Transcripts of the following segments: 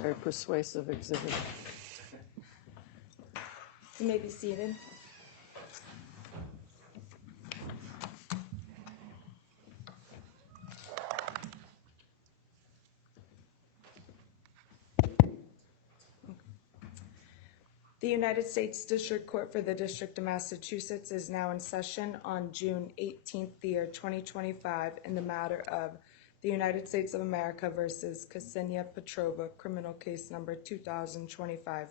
Very persuasive exhibit. You may be seated. The United States District Court for the District of Massachusetts is now in session on June 18th, the year 2025, in the matter of the United States of America versus Kseniia Petrova, criminal case number 2025-5150.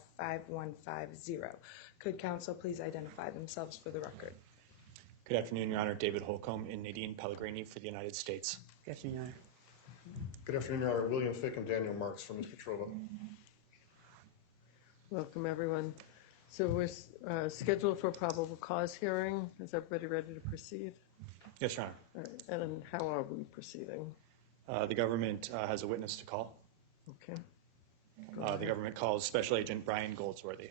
Could counsel please identify themselves for the record? Good afternoon, Your Honor. David Holcomb and Nadine Pellegrini for the United States. Good afternoon, Your Honor. Good afternoon, Your Honor. William Fick and Daniel Marks for Ms. Petrova. Welcome, everyone. So we're scheduled for a probable cause hearing. Is everybody ready to proceed? Yes, Your Honor. All right. And then how are we proceeding? The government has a witness to call. Okay. The government calls Special Agent Brian Goldsworthy.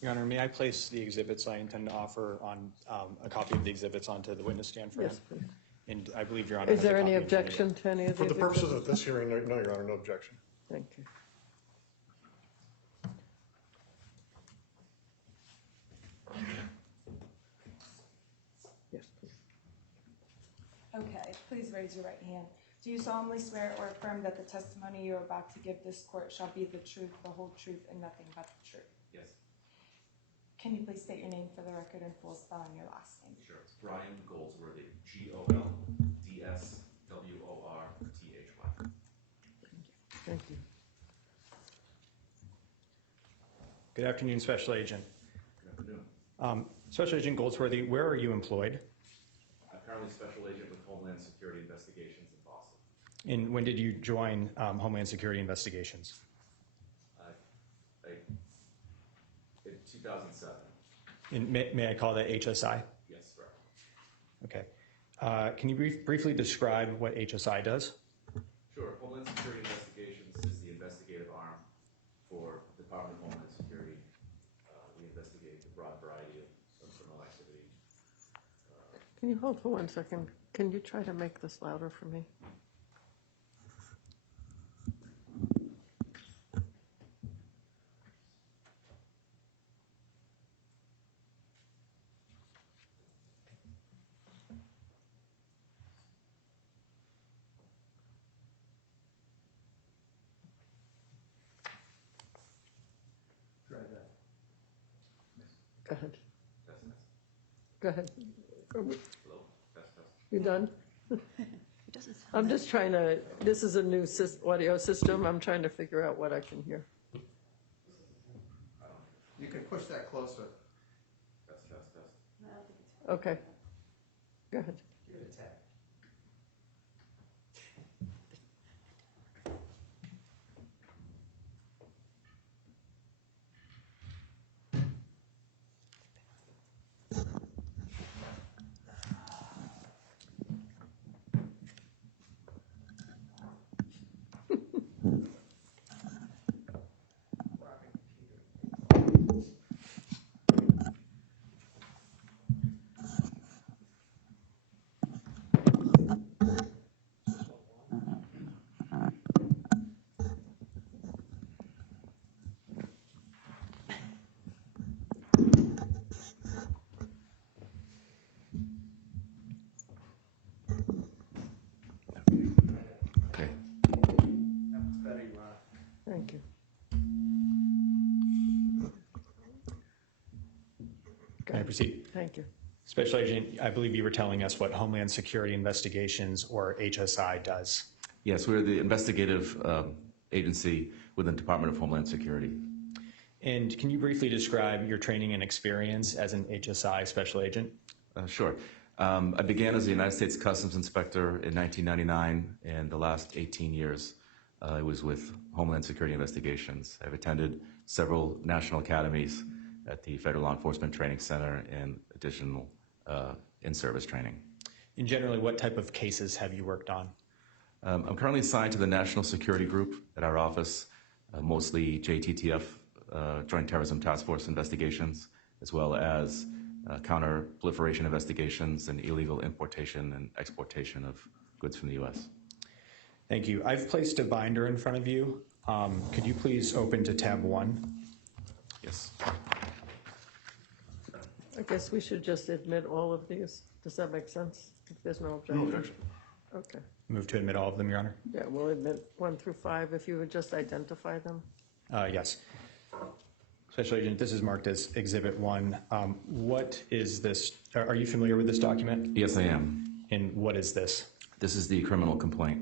Your Honor, may I place the exhibits I intend to offer on a copy of the exhibits onto the witness stand for him? Yes, please. And I believe Your Honor Is has a there any copy in front of you. objection to any of For these? the purposes of this hearing, no, Your Honor, no objection. Thank you. Yes, please. Okay, please raise your right hand. Do you solemnly swear or affirm that the testimony you are about to give this court shall be the truth, the whole truth, and nothing but the truth? Yes. Can you please state your name for the record and full spelling your last name? Sure. It's Brian Goldsworthy, Goldsworthy. Thank you. Good afternoon, Special Agent. Good afternoon. Special Agent Goldsworthy, where are you employed? I'm currently Special Agent with Homeland Security Investigations in Boston. And when did you join Homeland Security Investigations? In 2007. And may I call that HSI? Yes, right. Okay. Can you briefly describe what HSI does? Sure. Homeland Security Investigations is the investigative arm for the Department of Homeland Security. We investigate a broad variety of criminal activity. Can you hold for 1 second? Can you try to make this louder for me? Go ahead. Test. Go ahead. Hello. Test. You done? It doesn't sound I'm just trying to, this is a new audio system. I'm trying to figure out what I can hear. You can push that closer. Test. Okay. Go ahead. Give it a tap. Okay. That's better, you are. Thank you. Can I proceed? Thank you. Special Agent, I believe you were telling us what Homeland Security Investigations, or HSI, does. Yes, we're the investigative agency within the Department of Homeland Security. And can you briefly describe your training and experience as an HSI Special Agent? Sure. I began as a United States Customs Inspector in 1999, and the last 18 years I was with Homeland Security Investigations. I've attended several national academies at the Federal Law Enforcement Training Center and additional in-service training. And generally, what type of cases have you worked on? I'm currently assigned to the National Security Group at our office, mostly JTTF, Joint Terrorism Task Force investigations, as well as counter-proliferation investigations and illegal importation and exportation of goods from the U.S. Thank you. I've placed a binder in front of you. Could you please open to tab 1? Yes. I guess we should just admit all of these. Does that make sense? If there's no No objection? objection. Okay. Move to admit all of them, Your Honor. Yeah, we'll admit 1 through 5 if you would just identify them. Yes. Special Agent, this is marked as Exhibit 1. What is this? Are you familiar with this document? Yes, I am. And what is this? This is the criminal complaint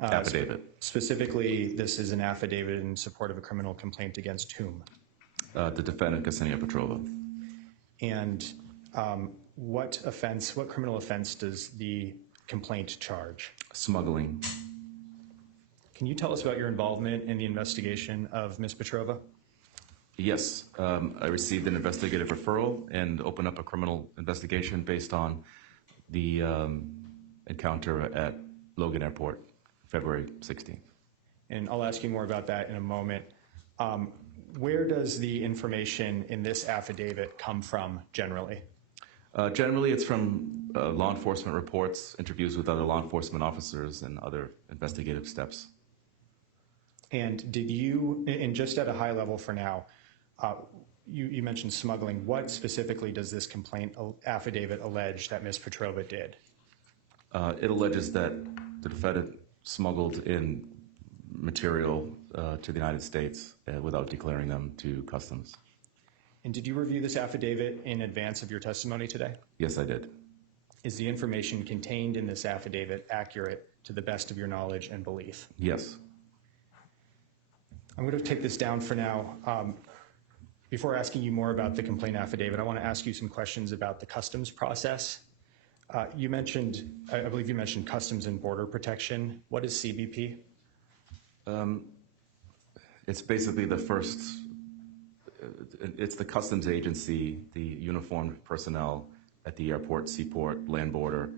affidavit. Specifically, this is an affidavit in support of a criminal complaint against whom? The defendant, Kseniia Petrova. And what criminal offense does the complaint charge? Smuggling. Can you tell us about your involvement in the investigation of Ms. Petrova? Yes, I received an investigative referral and opened up a criminal investigation based on the encounter at Logan Airport, February 16th. And I'll ask you more about that in a moment. Where does the information in this affidavit come from generally? Generally, it's from law enforcement reports, interviews with other law enforcement officers, and other investigative steps. And did you, and just at a high level for now, you mentioned smuggling. What specifically does this complaint affidavit allege that Ms. Petrova did? It alleges that the defendant smuggled in material to the United States without declaring them to customs. And did you review this affidavit in advance of your testimony today? Yes, I did. Is the information contained in this affidavit accurate to the best of your knowledge and belief? Yes. I'm going to take this down for now. Before asking you more about the complaint affidavit, I want to ask you some questions about the customs process. You mentioned, I believe you mentioned Customs and Border Protection. What is CBP? It's basically the first, it's the customs agency, the uniformed personnel at the airport, seaport, land border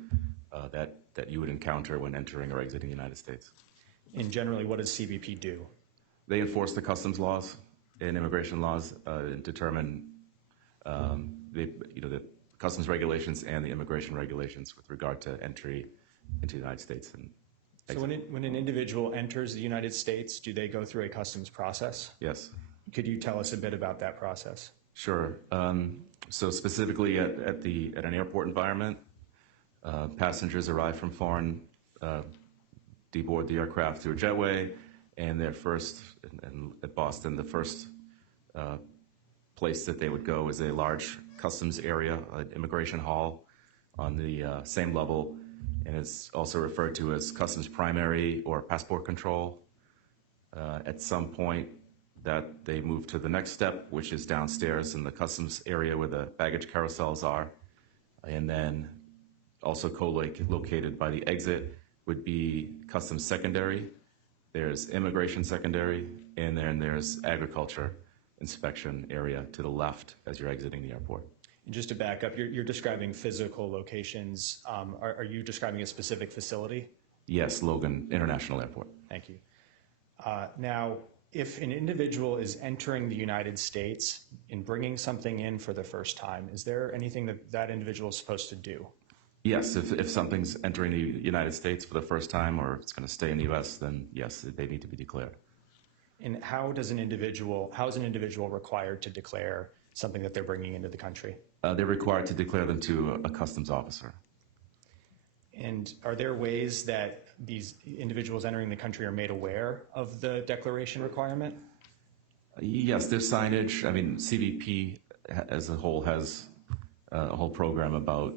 that you would encounter when entering or exiting the United States. And generally, what does CBP do? They enforce the customs laws and immigration laws, and determine the customs regulations and the immigration regulations with regard to entry into the United States. And So when an individual enters the United States, do they go through a customs process? yes, Could you tell us a bit about that process? sure. So specifically at an airport environment, passengers arrive from foreign, deboard the aircraft through a jetway, and their first, and at Boston, the first place that they would go is a large customs area, an immigration hall on the same level, and it's also referred to as customs primary or passport control. At some point that they move to the next step, which is downstairs in the customs area where the baggage carousels are, and then also co-located by the exit would be customs secondary. There's immigration secondary, and then there's agriculture inspection area to the left as you're exiting the airport. And just to back up, you're describing physical locations. Are you describing a specific facility? Yes, Logan International Airport. Thank you. Now, if an individual is entering the United States and bringing something in for the first time, is there anything that that individual is supposed to do? Yes, if something's entering the United States for the first time or it's going to stay in the U.S., then yes, they need to be declared. And how is an individual required to declare something that they're bringing into the country? They're required to declare them to a customs officer. And are there ways that these individuals entering the country are made aware of the declaration requirement? Yes, there's signage. I mean, CBP as a whole has a whole program about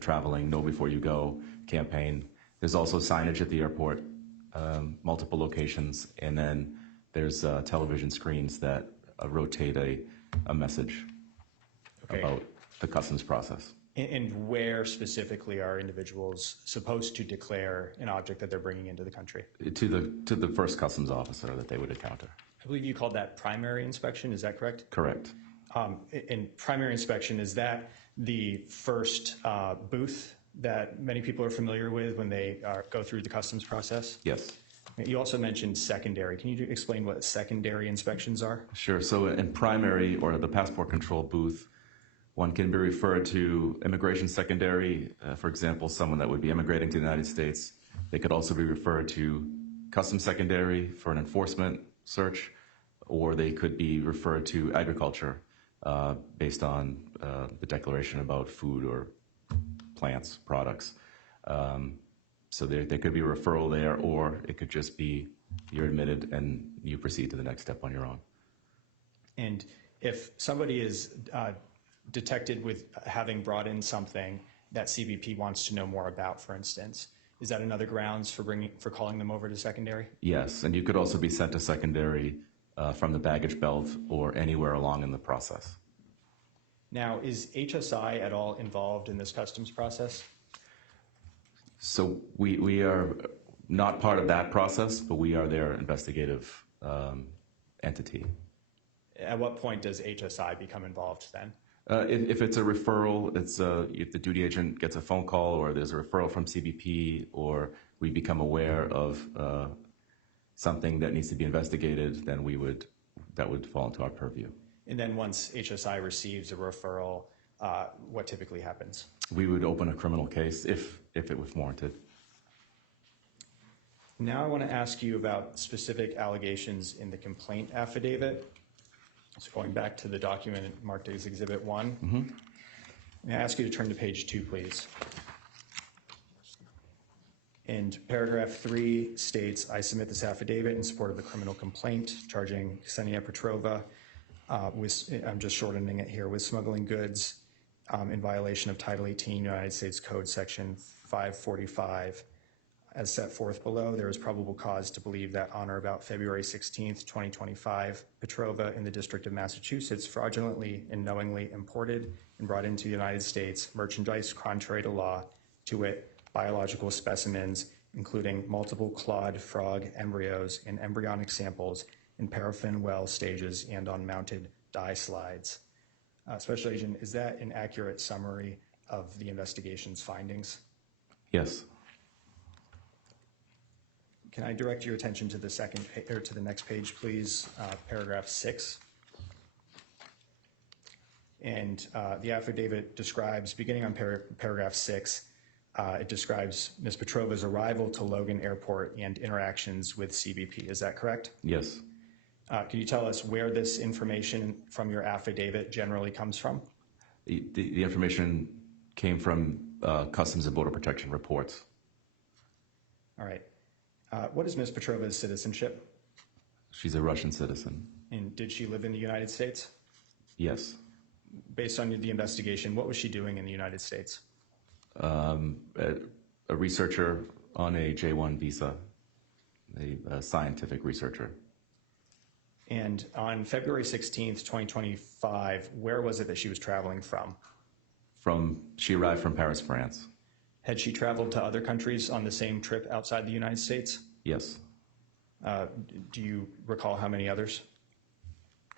traveling, know before you go campaign. There's also signage at the airport, multiple locations, and then there's television screens that rotate a message about the customs process. And where specifically are individuals supposed to declare an object that they're bringing into the country? To the first customs officer that they would encounter. I believe you called that primary inspection, is that correct? Correct. In primary inspection, is that the first booth that many people are familiar with when they go through the customs process? Yes. You also mentioned secondary. Can you explain what secondary inspections are? Sure. So in primary or the passport control booth, one can be referred to immigration secondary, for example, someone that would be immigrating to the United States, They could also be referred to Customs Secondary for an enforcement search, or they could be referred to agriculture based on the declaration about food or plants, products. So there could be a referral there, or it could just be you're admitted and you proceed to the next step on your own. And if somebody is detected with having brought in something that CBP wants to know more about, for instance, is that another grounds for calling them over to secondary? Yes, and you could also be sent to secondary from the baggage belt or anywhere along in the process. Now, is HSI at all involved in this customs process? So we are not part of that process, but we are their investigative entity. At what point does HSI become involved then? If it's a referral, it's if the duty agent gets a phone call or there's a referral from CBP or we become aware of something that needs to be investigated, then that would fall into our purview. And then once HSI receives a referral, what typically happens? We would open a criminal case if it was warranted. Now I want to ask you about specific allegations in the complaint affidavit. So going back to the document marked as Exhibit 1, may I ask you to turn to page 2, please. And paragraph 3 states, I submit this affidavit in support of the criminal complaint charging Kseniia Petrova with, I'm just shortening it here, with smuggling goods in violation of Title 18 United States Code Section 545. As set forth below, there is probable cause to believe that on or about February 16th, 2025, Petrova in the District of Massachusetts fraudulently and knowingly imported and brought into the United States merchandise contrary to law, to wit, biological specimens, including multiple clawed frog embryos and embryonic samples in paraffin well stages and on mounted dye slides. Special Agent, is that an accurate summary of the investigation's findings? Yes. Can I direct your attention to the next page, please? Paragraph 6. And the affidavit describes, beginning on paragraph 6, it describes Ms. Petrova's arrival to Logan Airport and interactions with CBP. Is that correct? Yes. Can you tell us where this information from your affidavit generally comes from? The information came from Customs and Border Protection reports. All right. What is Ms. Petrova's citizenship? She's a Russian citizen. And did she live in the United States? Yes. Based on the investigation, what was she doing in the United States? A researcher on a J-1 visa, a scientific researcher. And on February 16th, 2025, where was it that she was traveling from? She arrived from Paris, France. Had she traveled to other countries on the same trip outside the United States? Yes. Do you recall how many others?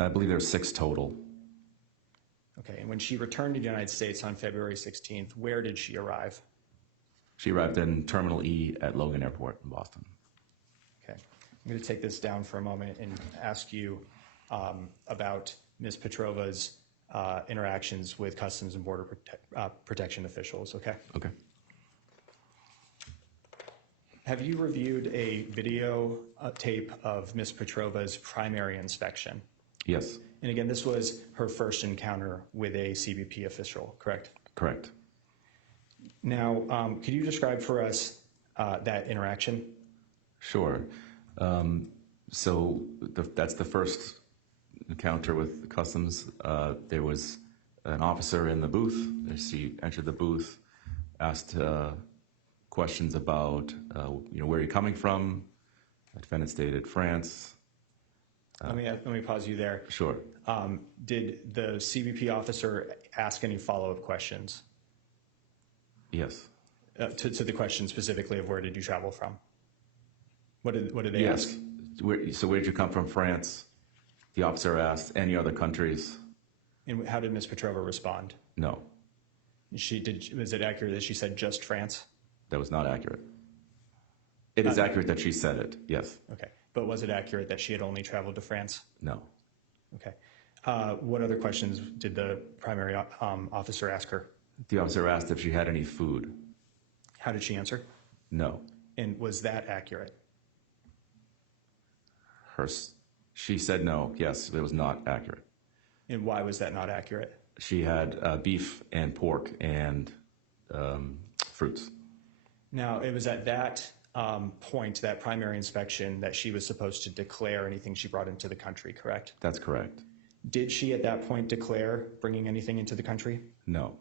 I believe there's 6 total. Okay, and when she returned to the United States on February 16th, where did she arrive? She arrived in Terminal E at Logan Airport in Boston. Okay, I'm going to take this down for a moment and ask you about Ms. Petrova's interactions with Customs and Border Protection officials, okay? Okay. Have you reviewed a video tape of Ms. Petrova's primary inspection? Yes. And again, this was her first encounter with a CBP official, correct? Correct. Now, could you describe for us that interaction? Sure. That's the first encounter with Customs. There was an officer in the booth. She entered the booth, asked questions about, where you're coming from. The defendant stated France. Let me pause you there. Sure. Did the CBP officer ask any follow-up questions? Yes. To the question specifically of where did you travel from? What did they ask? Yes. So where did you come from? France. The officer asked, any other countries? And how did Ms. Petrova respond? No. Was it accurate that she said just France? That was not accurate. It is accurate that she said it, yes. Okay. But was it accurate that she had only traveled to France? No. Okay. What other questions did the primary officer ask her? The officer asked if she had any food. How did she answer? No. And was that accurate? She said no. Yes, it was not accurate. And why was that not accurate? She had beef and pork and fruits. Now, it was at that point, that primary inspection, that she was supposed to declare anything she brought into the country, correct? That's correct. Did she at that point declare bringing anything into the country? No.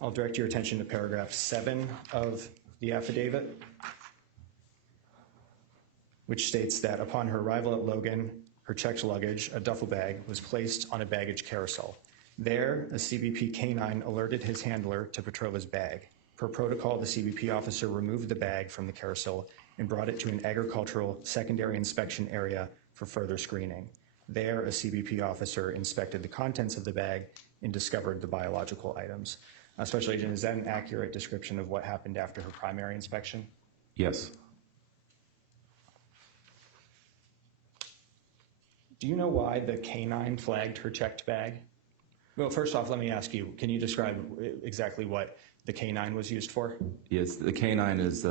I'll direct your attention to paragraph 7 of the affidavit, which states that upon her arrival at Logan, her checked luggage, a duffel bag, was placed on a baggage carousel. There, a CBP canine alerted his handler to Petrova's bag. Per protocol, the CBP officer removed the bag from the carousel and brought it to an agricultural secondary inspection area for further screening. There, a CBP officer inspected the contents of the bag and discovered the biological items. Special Agent, is that an accurate description of what happened after her primary inspection? Yes. Do you know why the canine flagged her checked bag? Well, first off, let me ask you, can you describe exactly what the canine was used for? Yes, the canine is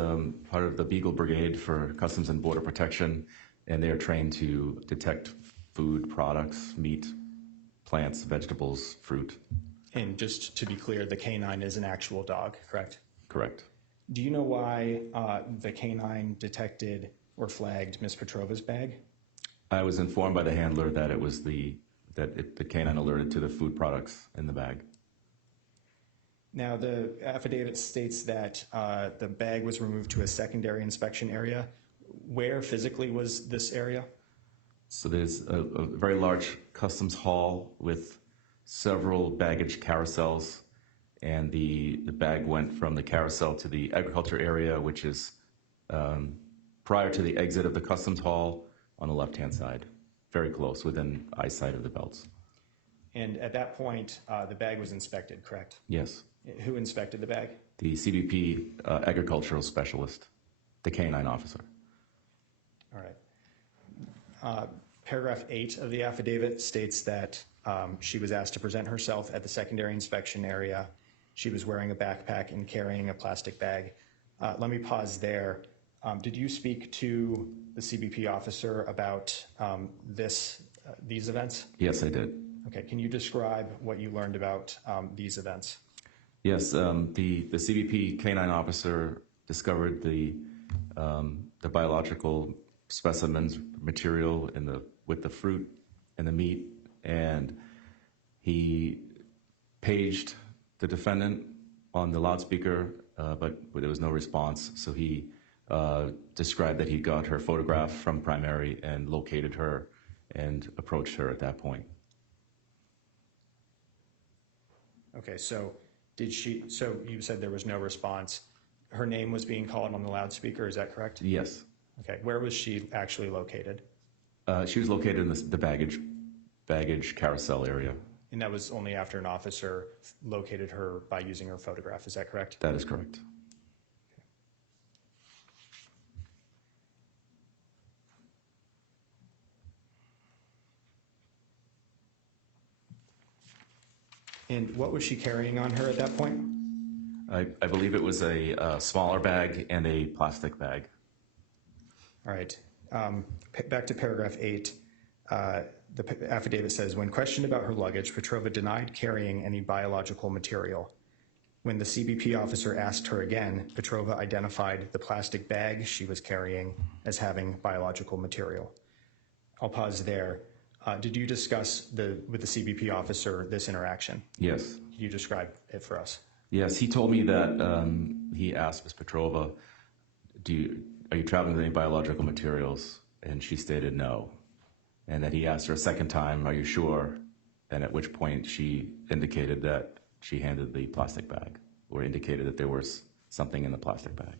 part of the Beagle Brigade for Customs and Border Protection, and they are trained to detect food products, meat, plants, vegetables, fruit. And just to be clear, the canine is an actual dog, correct? Correct. Do you know why the canine detected or flagged Ms. Petrova's bag? I was informed by the handler that it was the canine alerted to the food products in the bag. Now, the affidavit states that the bag was removed to a secondary inspection area. Where physically was this area? So there's a very large customs hall with several baggage carousels, and the bag went from the carousel to the agriculture area, which is prior to the exit of the customs hall on the left-hand side, very close, within eyesight of the belts. And at that point, the bag was inspected, correct? Yes. Who inspected the bag? The CBP agricultural specialist, the canine officer. All right. Paragraph 8 of the affidavit states that she was asked to present herself at the secondary inspection area. She was wearing a backpack and carrying a plastic bag. Let me pause there. Did you speak to the CBP officer about these events? Yes, I did. Okay, can you describe what you learned about these events? Yes, the CBP canine officer discovered the biological specimens material with the fruit and the meat, and he paged the defendant on the loudspeaker, but there was no response. So he described that he got her photograph from primary and located her and approached her at that point. Okay, so you said there was no response. Her name was being called on the loudspeaker, is that correct? Yes. Okay, where was she actually located? She was located in the baggage carousel area. And that was only after an officer located her by using her photograph, is that correct? That is correct. And what was she carrying on her at that point? I believe it was a smaller bag and a plastic bag. All right. Back to paragraph 8. The affidavit says, when questioned about her luggage, Petrova denied carrying any biological material. When the CBP officer asked her again, Petrova identified the plastic bag she was carrying as having biological material. I'll pause there. Did you discuss with the CBP officer this interaction? Yes. Can you describe it for us? Yes, he told me that he asked Ms. Petrova, are you traveling with any biological materials? And she stated no. And that he asked her a second time, are you sure? And at which point she indicated that she handed the plastic bag, or indicated that there was something in the plastic bag.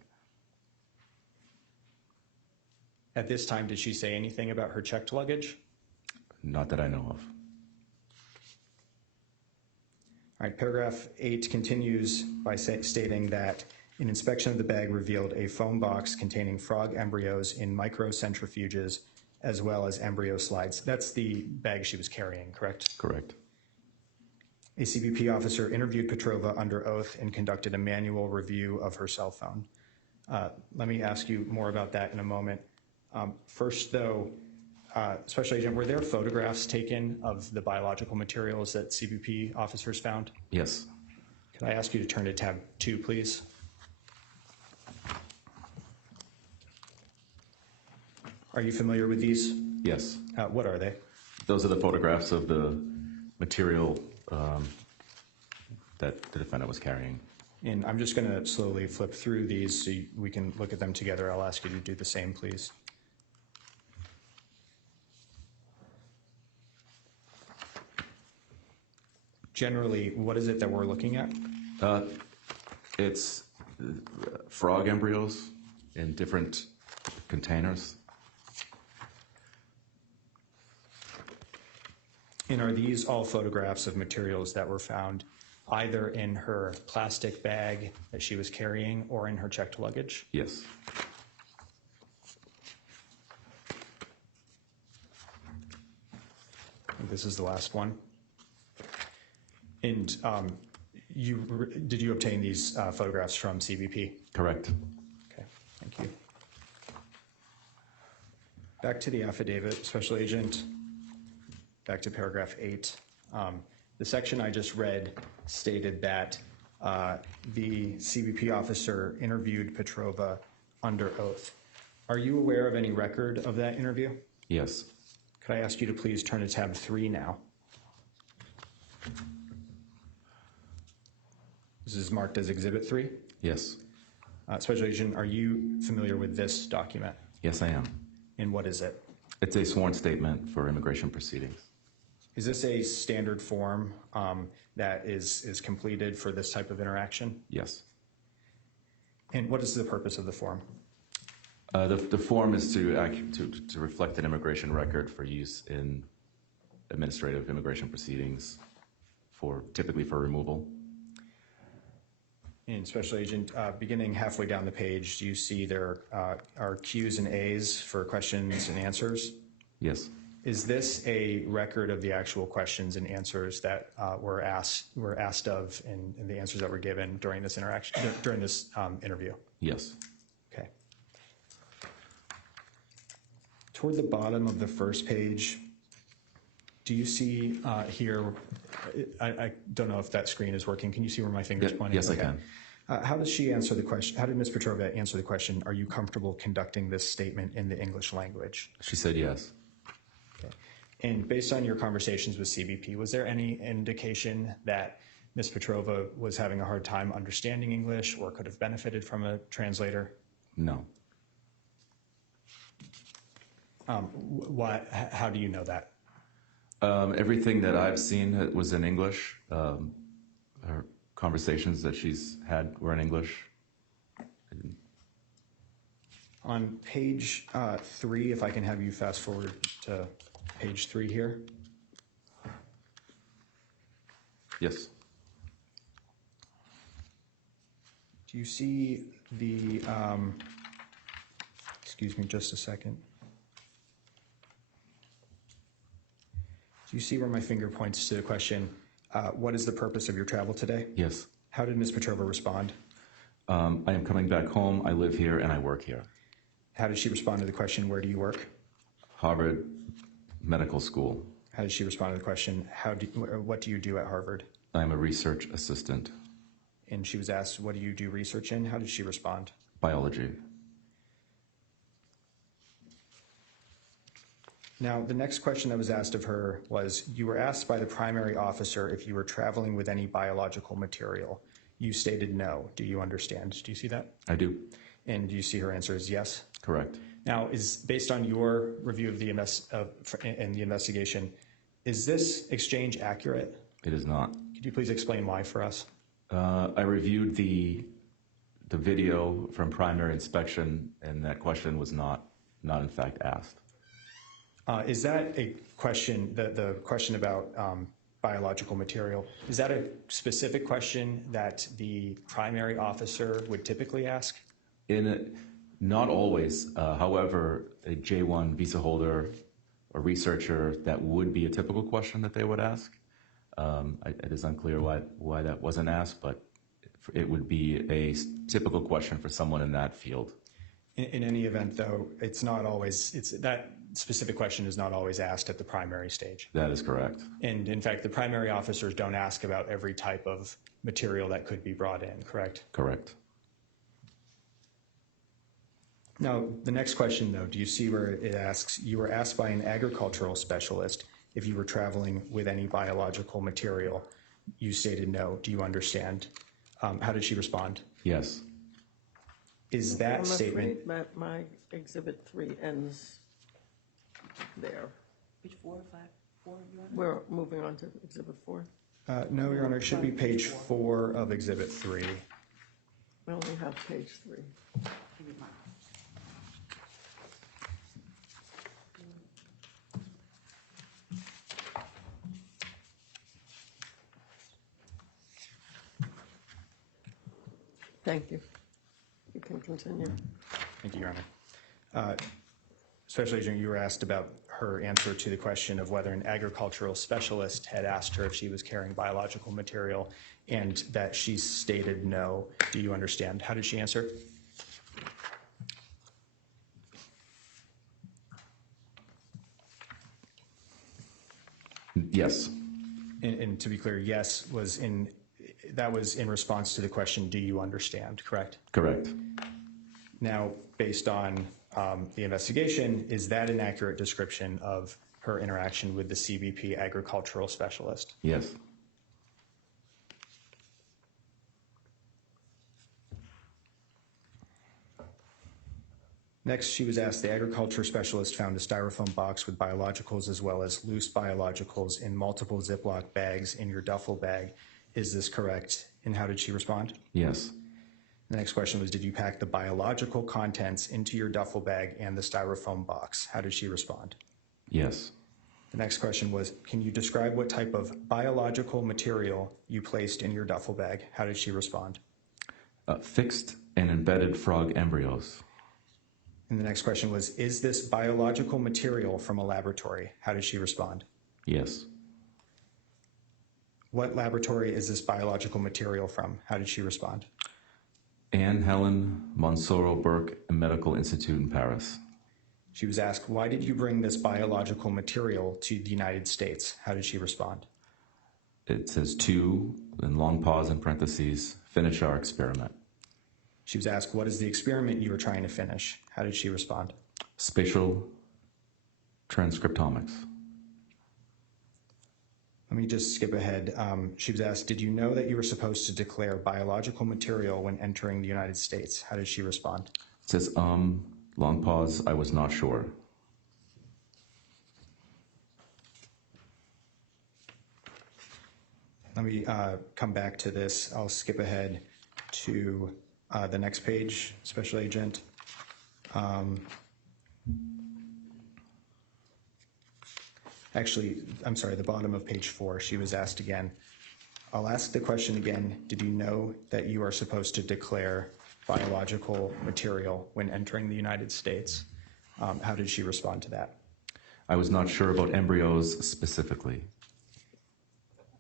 At this time, did she say anything about her checked luggage? Not that I know of. All right, paragraph 8 continues by stating that an inspection of the bag revealed a foam box containing frog embryos in microcentrifuges, as well as embryo slides. That's the bag she was carrying, correct? Correct. A CBP officer interviewed Petrova under oath and conducted a manual review of her cell phone. Let me ask you more about that in a moment. First, though, Special Agent, were there photographs taken of the biological materials that CBP officers found? Yes. Could I ask you to turn to tab 2, please? Are you familiar with these? Yes. What are they? Those are the photographs of the material that the defendant was carrying. And I'm just going to slowly flip through these so we can look at them together. I'll ask you to do the same, please. Generally, what is it that we're looking at? It's frog embryos in different containers. And are these all photographs of materials that were found either in her plastic bag that she was carrying or in her checked luggage? Yes. This is the last one. And did you obtain these photographs from CBP? Correct. Okay, thank you. Back to the affidavit, Special Agent. Back to paragraph 8. The section I just read stated that the CBP officer interviewed Petrova under oath. Are you aware of any record of that interview? Yes. Could I ask you to please turn to tab 3 now? This is marked as Exhibit 3. Yes. Special Agent, are you familiar with this document? Yes, I am. And what is it? It's a sworn statement for immigration proceedings. Is this a standard form that is completed for this type of interaction? Yes. And what is the purpose of the form? The form is to reflect an immigration record for use in administrative immigration proceedings, typically for removal. And Special Agent, beginning halfway down the page, do you see there are Q's and A's for questions and answers? Yes. Is this a record of the actual questions and answers that were asked of and the answers that were given during this interview? Yes. Okay. Toward the bottom of the first page, do you see here, I don't know if that screen is working. Can you see where my finger's pointing? Yes, I can. How does she answer the question? How did Ms. Petrova answer the question, are you comfortable conducting this statement in the English language? She said yes. Okay. And based on your conversations with CBP, was there any indication that Ms. Petrova was having a hard time understanding English or could have benefited from a translator? No. How do you know that? Everything that I've seen was in English. Her conversations that she's had were in English. On page 3, if I can have you fast forward to page 3 here. Yes. Do you see the, excuse me just a second. Do you see where my finger points to the question, what is the purpose of your travel today? Yes. How did Ms. Petrova respond? I am coming back home. I live here and I work here. How did she respond to the question, where do you work? Harvard Medical School. How did she respond to the question, what do you do at Harvard? I am a research assistant. And she was asked, what do you do research in? How did she respond? Biology. Now, the next question that was asked of her was, you were asked by the primary officer if you were traveling with any biological material. You stated no. Do you understand? Do you see that? I do. And do you see her answer is yes? Correct. Now, based on your review of the investigation, is this exchange accurate? It is not. Could you please explain why for us? I reviewed the video from primary inspection, and that question was not in fact asked. Is that a question, the question about biological material, is that a specific question that the primary officer would typically ask? Not always. However, a J-1 visa holder or researcher, that would be a typical question that they would ask. It is unclear why that wasn't asked, but it would be a typical question for someone in that field. In any event, though, that specific question is not always asked at the primary stage. That is correct. And in fact, the primary officers don't ask about every type of material that could be brought in, correct? Correct. Now, the next question, though, do you see where it asks, you were asked by an agricultural specialist if you were traveling with any biological material. You stated no. Do you understand? How did she respond? Yes. Is that I'm statement, afraid that my Exhibit 3 ends there. Page 4 or 5? 4, Your Honor? We're moving on to Exhibit 4. no, Your Honor, it should be page 4 of Exhibit 3. I only have page 3. Give me mine. Thank you. You can continue. Thank you, Your Honor. Special Agent, you were asked about her answer to the question of whether an agricultural specialist had asked her if she was carrying biological material, and that she stated no. Do you understand? How did she answer? Yes. And to be clear, yes that was in response to the question, do you understand, correct? Correct. Now, based on the investigation, is that an accurate description of her interaction with the CBP agricultural specialist? Yes. Next, she was asked, the agriculture specialist found a styrofoam box with biologicals as well as loose biologicals in multiple Ziploc bags in your duffel bag. Is this correct? And how did she respond? Yes. The next question was, did you pack the biological contents into your duffel bag and the styrofoam box? How did she respond? Yes. The next question was, can you describe what type of biological material you placed in your duffel bag? How did she respond? Fixed and embedded frog embryos. And the next question was, is this biological material from a laboratory? How did she respond? Yes. What laboratory is this biological material from? How did she respond? Anne Helen Monsoro Burke Medical Institute in Paris. She was asked, why did you bring this biological material to the United States? How did she respond? It says to, in long pause in parentheses, finish our experiment. She was asked, what is the experiment you were trying to finish? How did she respond? Spatial transcriptomics. Let me just skip ahead. She was asked, did you know that you were supposed to declare biological material when entering the United States? How did she respond? It says, long pause, I was not sure. Let me come back to this. I'll skip ahead to the next page, Special Agent. Actually, I'm sorry, the bottom of page 4, she was asked again. I'll ask the question again. Did you know that you are supposed to declare biological material when entering the United States? How did she respond to that? I was not sure about embryos specifically.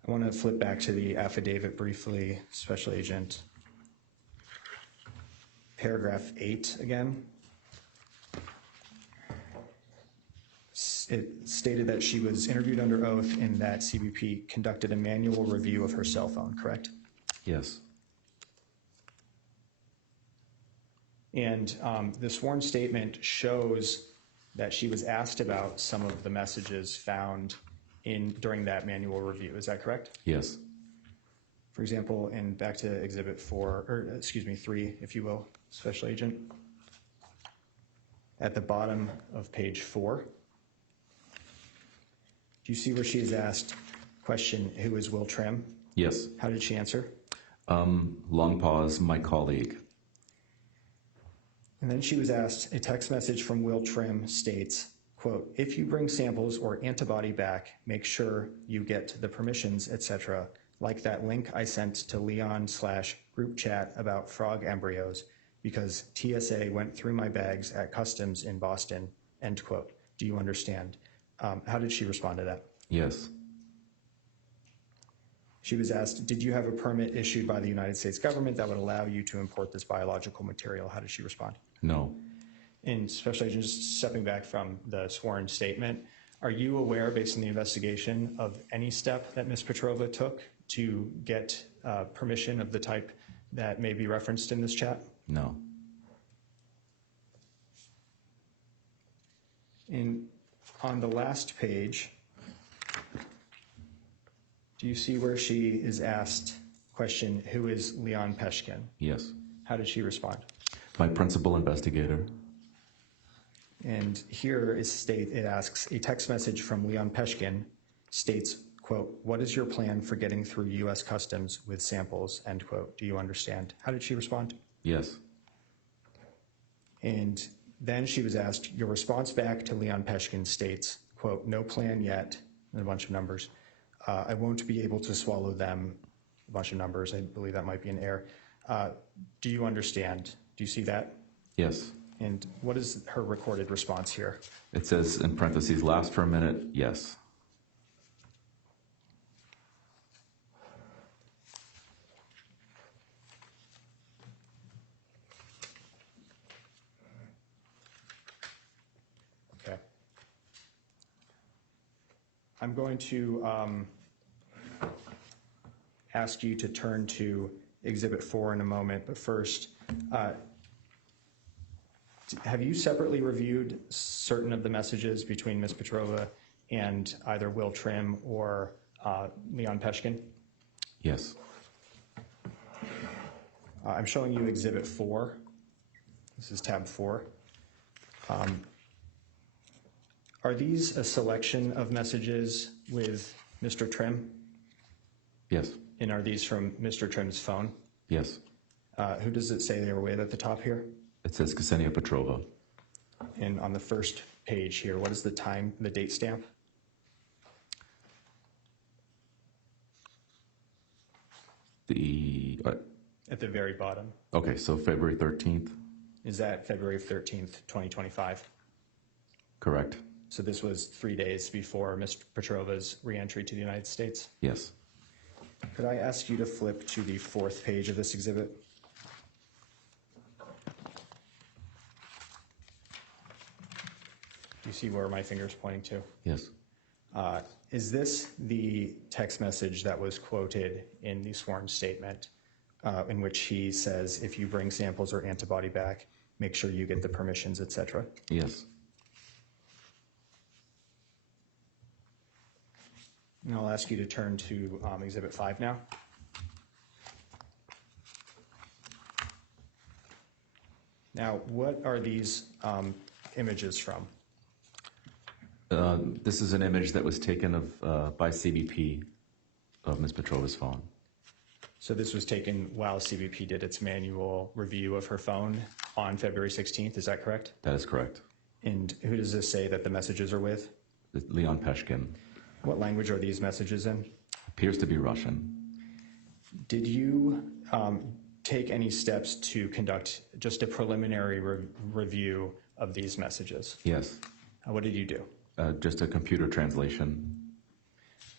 I want to flip back to the affidavit briefly, Special Agent. Paragraph 8 again. It stated that she was interviewed under oath and that CBP conducted a manual review of her cell phone, correct? Yes. And the sworn statement shows that she was asked about some of the messages found during that manual review. Is that correct? Yes. For example, and back to Exhibit 3, if you will, Special Agent. At the bottom of page 4, do you see where she is asked, question, who is Will Trim? Yes. How did she answer? Long pause, my colleague. And then she was asked, a text message from Will Trim states, quote, if you bring samples or antibody back, make sure you get the permissions, etc., like that link I sent to Leon/group chat about frog embryos because TSA went through my bags at customs in Boston, end quote. Do you understand? How did she respond to that? Yes. She was asked, did you have a permit issued by the United States government that would allow you to import this biological material? How did she respond? No. And Special Agent, just stepping back from the sworn statement, are you aware, based on the investigation, of any step that Ms. Petrova took to get permission of the type that may be referenced in this chat? No. And on the last page, do you see where she is asked question, who is Leon Peshkin? Yes. How did she respond? My principal investigator. And here it asks, a text message from Leon Peshkin states, quote, what is your plan for getting through U.S. Customs with samples, end quote. Do you understand? How did she respond? Yes. And then she was asked, your response back to Leon Peshkin states, quote, no plan yet, and a bunch of numbers. I won't be able to swallow them, a bunch of numbers. I believe that might be an error. Do you understand? Do you see that? Yes. And what is her recorded response here? It says in parentheses, last for a minute, yes. Okay. I'm going to ask you to turn to Exhibit 4 in a moment, but first, have you separately reviewed certain of the messages between Ms. Petrova and either Will Trim or Leon Peshkin? Yes. I'm showing you Exhibit 4. This is tab 4. Are these a selection of messages with Mr. Trim? Yes. And are these from Mr. Trim's phone? Yes. Who does it say they were with at the top here? It says Kseniia Petrova. And on the first page here, what is the time, the date stamp? At the very bottom. Okay, so February 13th. Is that February 13th, 2025? Correct. So this was 3 days before Ms. Petrova's reentry to the United States? Yes. Could I ask you to flip to the fourth page of this exhibit? Do you see where my finger's pointing to? Yes. Is this the text message that was quoted in the sworn statement in which he says, if you bring samples or antibody back, make sure you get the permissions, et cetera? Yes. And I'll ask you to turn to Exhibit 5 now. Now, what are these images from? This is an image that was taken of by CBP of Ms. Petrova's phone. So this was taken while CBP did its manual review of her phone on February 16th, is that correct? That is correct. And who does this say that the messages are with? Leon Peshkin. What language are these messages in? Appears to be Russian. Did you take any steps to conduct just a preliminary review of these messages? Yes. What did you do? Just a computer translation.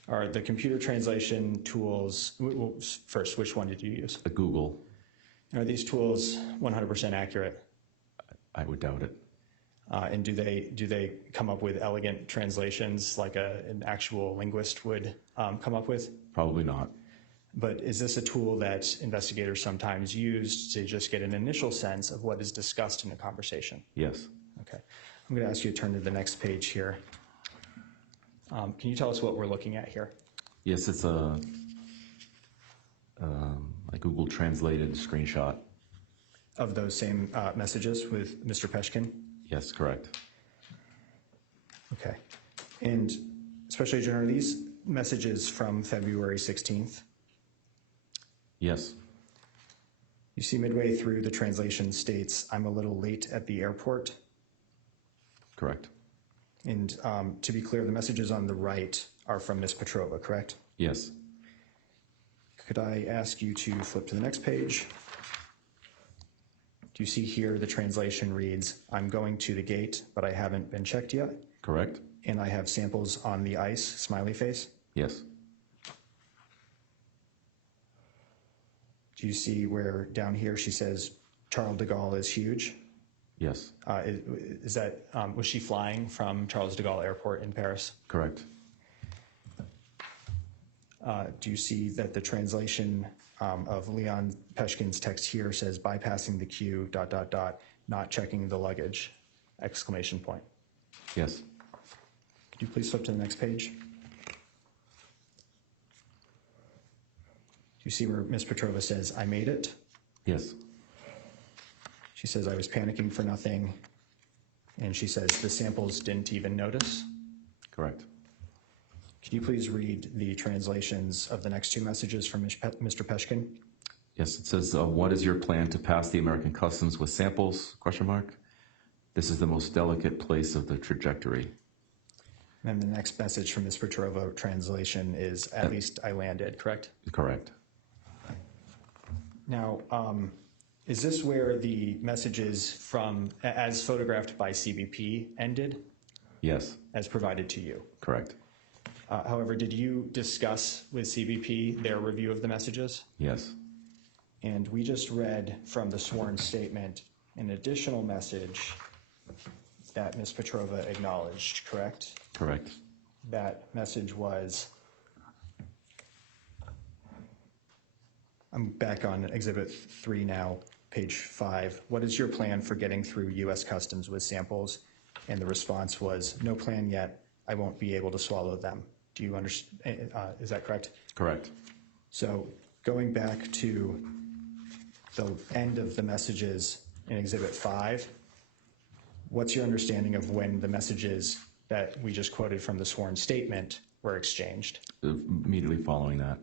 Are the computer translation tools, well, first, which one did you use? Google. Are these tools 100% accurate? I would doubt it. And do they come up with elegant translations like an actual linguist would come up with? Probably not. But is this a tool that investigators sometimes use to just get an initial sense of what is discussed in a conversation? Yes. Okay. I'm going to ask you to turn to the next page here. Can you tell us what we're looking at here? Yes, it's a Google translated screenshot. Of those same messages with Mr. Peshkin? Yes, correct. Okay. And Special Agent, are these messages from February 16th? Yes. You see midway through the translation states, I'm a little late at the airport. Correct. And to be clear, the messages on the right are from Ms. Petrova, correct? Yes. Could I ask you to flip to the next page? Do you see here the translation reads, I'm going to the gate, but I haven't been checked yet, Correct. and I have samples on the ice, smiley face? Yes. Do you see where down here she says Charles de Gaulle is huge? Yes, Is that, was she flying from Charles de Gaulle Airport in Paris? correct. Do you see that the translation of Leon Peshkin's text here says bypassing the queue, ... not checking the luggage, exclamation point? Yes, Could you please flip to the next page? Do you see where Ms. Petrova says, I made it? yes, She says, I was panicking for nothing. And she says, the samples didn't even notice. correct. Could you please read the translations of the next two messages from Mr. Peshkin? Yes, it says, what is your plan to pass the American customs with samples, ? This is the most delicate place of the trajectory. And the next message from Ms. Petrova translation is, at least I landed, correct? Correct. Now, is this where the messages from, as photographed by CBP ended, Yes, as provided to you? correct. However, did you discuss with CBP their review of the messages? Yes, And we just read from the sworn statement an additional message that Ms. Petrova acknowledged, correct? correct. That message was, I'm back on Exhibit 3 now, page 5. What is your plan for getting through U.S. Customs with samples? And the response was, no plan yet. I won't be able to swallow them. Do you understand? Is that correct? Correct. So going back to the end of the messages in Exhibit 5, what's your understanding of when the messages that we just quoted from the sworn statement were exchanged? Immediately following that.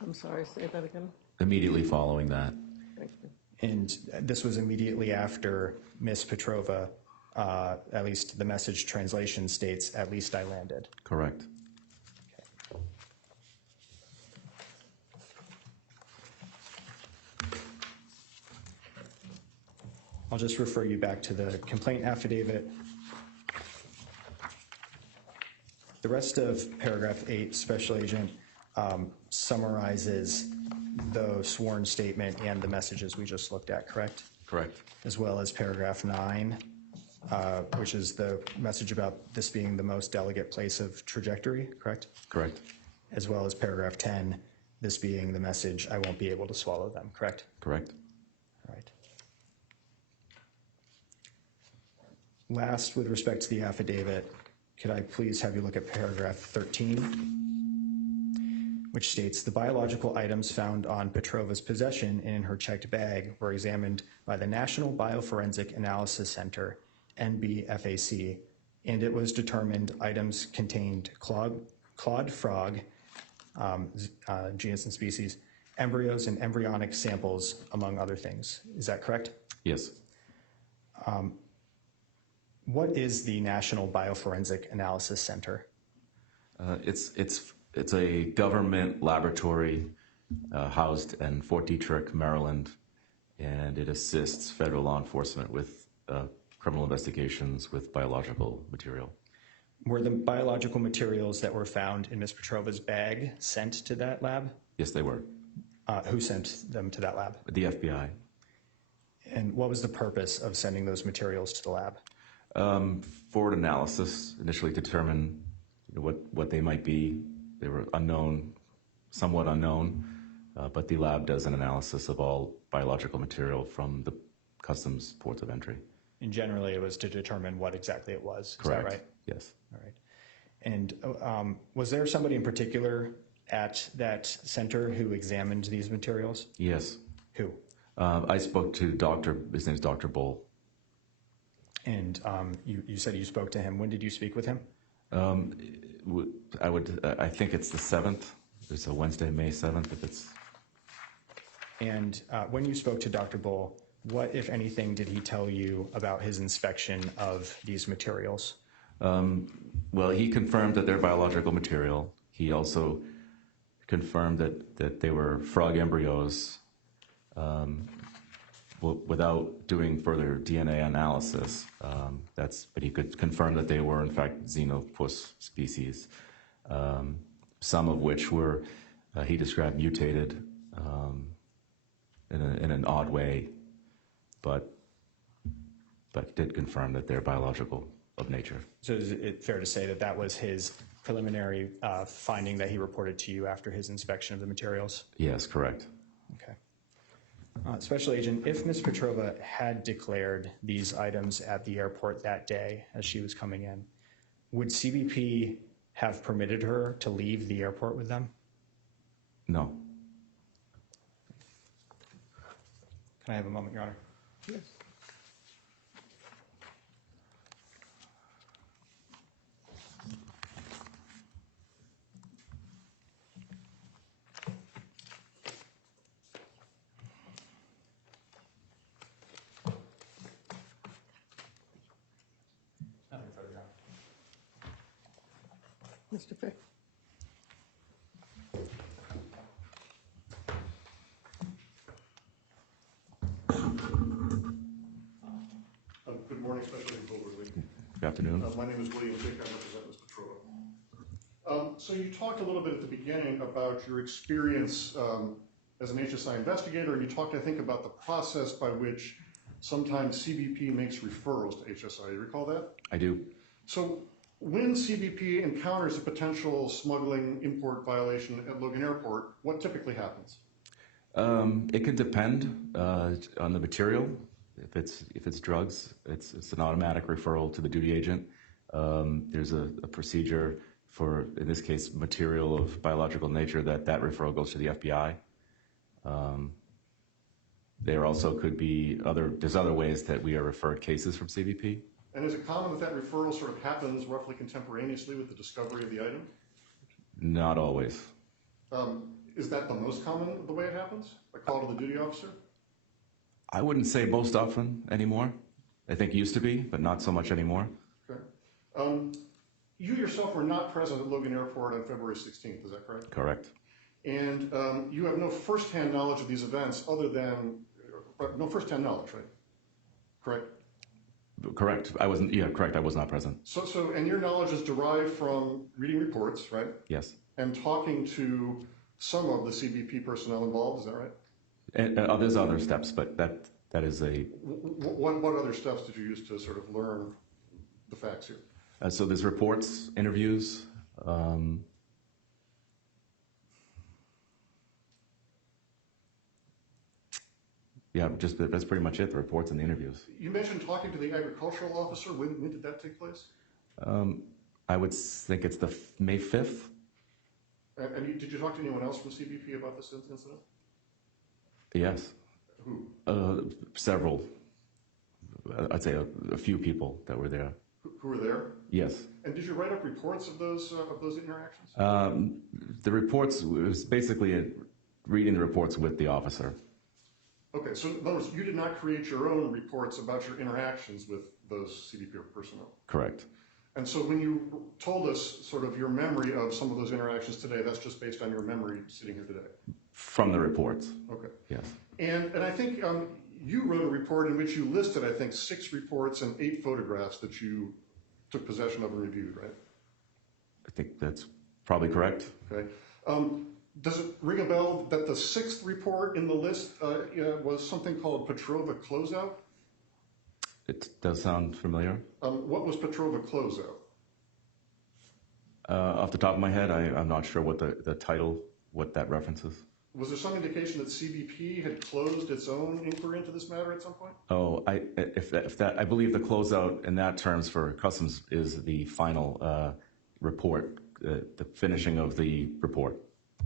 I'm sorry, say that again. Immediately following that. Thank you. And this was immediately after Ms. Petrova, at least the message translation states, at least I landed. Correct. I'll just refer you back to the complaint affidavit. The rest of paragraph 8, Special Agent, summarizes the sworn statement and the messages we just looked at, correct? Correct. As well as paragraph 9, which is the message about this being the most delicate place of trajectory, correct? Correct. As well as paragraph 10, this being the message, I won't be able to swallow them, correct? Correct. All right. Last, with respect to the affidavit, could I please have you look at paragraph 13, which states the biological items found on Petrova's possession and in her checked bag were examined by the National Bioforensic Analysis Center, NBFAC, and it was determined items contained clawed frog, genus and species, embryos and embryonic samples, among other things. Is that correct? Yes. What is the National Bioforensic Analysis Center? It's a government laboratory housed in Fort Detrick, Maryland, and it assists federal law enforcement with criminal investigations with biological material. Were the biological materials that were found in Ms. Petrova's bag sent to that lab? Yes, they were. Who sent them to that lab? The FBI. And what was the purpose of sending those materials to the lab? Forward analysis, initially to determine what they might be. They were unknown, somewhat unknown, but the lab does an analysis of all biological material from the customs ports of entry. And generally, it was to determine what exactly it was. Correct. Is that right? Yes. All right. And was there somebody in particular at that center who examined these materials? Yes. Who? I spoke to his name is Dr. Bull. And you said you spoke to him. When did you speak with him? I think it's the 7th. It's a Wednesday, May 7th. And when you spoke to Dr. Bull, what, if anything, did he tell you about his inspection of these materials? Well, he confirmed that they're biological material. He also confirmed that they were frog embryos without doing further DNA analysis. But he could confirm that they were, in fact, xenopus species, some of which were, he described, mutated. in an odd way, but did confirm that they're biological of nature. So is it fair to say that that was his preliminary finding that he reported to you after his inspection of the materials? Yes, correct. Okay. Special Agent, if Ms. Petrova had declared these items at the airport that day as she was coming in, would CBP have permitted her to leave the airport with them? No. Can I have a moment, Your Honor? Yes. Mr. Fick? Good morning, Special Agent Wilberly. Good afternoon. My name is William Fick. I represent Ms. Petrova. So you talked a little bit at the beginning about your experience as an HSI investigator, and you talked, I think, about the process by which sometimes CBP makes referrals to HSI. You recall that? I do. So when CBP encounters a potential smuggling import violation at Logan Airport, what typically happens? It could depend on the material. If it's drugs, it's an automatic referral to the duty agent. There's a procedure for, in this case, material of biological nature that referral goes to the FBI. There also could be there's other ways that we are referred cases from CBP. And is it common that referral sort of happens roughly contemporaneously with the discovery of the item? Not always. Is that the most common, the way it happens? A call to the duty officer? I wouldn't say most often anymore. I think it used to be, but not so much anymore. Okay. You yourself were not present at Logan Airport on February 16th, is that correct? Correct. And you have no firsthand knowledge of these events other than, no firsthand knowledge, right? Correct? Correct. Correct. I was not present. So, and your knowledge is derived from reading reports, right? Yes. And talking to some of the CBP personnel involved, is that right? And, there's other steps, but that is a... What other steps did you use to sort of learn the facts here? So there's reports, interviews. Yeah, just that's pretty much it, the reports and the interviews. You mentioned talking to the agricultural officer. When did that take place? I would think it's the May 5th. And did you talk to anyone else from CBP about this incident? Yes. Who? Several. I'd say a few people that were there. Who were there? Yes. And did you write up reports of those interactions? The reports was basically reading the reports with the officer. Okay, so in other words, you did not create your own reports about your interactions with those CBP personnel. Correct. And so when you told us sort of your memory of some of those interactions today, that's just based on your memory sitting here today? From the reports. Okay. Yes. And I think you wrote a report in which you listed, I think, 6 reports and 8 photographs that you took possession of and reviewed, right? I think that's probably correct. Okay. Does it ring a bell that the 6th report in the list was something called Petrova Closeout? It does sound familiar. What was Petrova Closeout? Off the top of my head, I'm not sure what the title, what that references. Was there some indication that CBP had closed its own inquiry into this matter at some point? Oh, I believe the closeout in that terms for customs is the final report, the finishing of the report.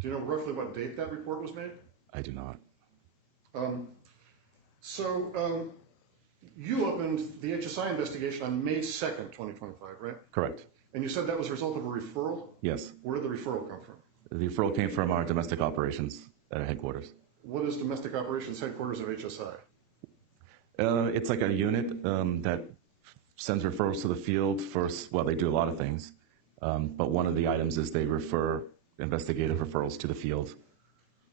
Do you know roughly what date that report was made? I do not. You opened the HSI investigation on May 2nd, 2025, right? Correct. And you said that was a result of a referral? Yes. Where did the referral come from? The referral came from our domestic operations at our headquarters. What is domestic operations headquarters of HSI? It's like a unit that sends referrals to the field for, well, they do a lot of things. But one of the items is they refer investigative referrals to the field.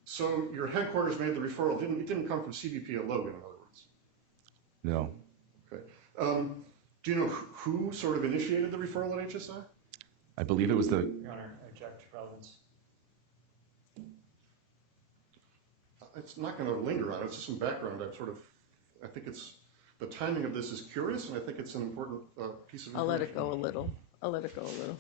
So your headquarters made the referral. It didn't come from CBP at Logan, in other words? No. Okay. Do you know who sort of initiated the referral at HSI? I believe it was the... Your Honor, I object relevance. it's not going to linger on it. It's just some background. I think the timing of this is curious, and I think it's an important piece of information. I'll let it go a little. I'll let it go a little.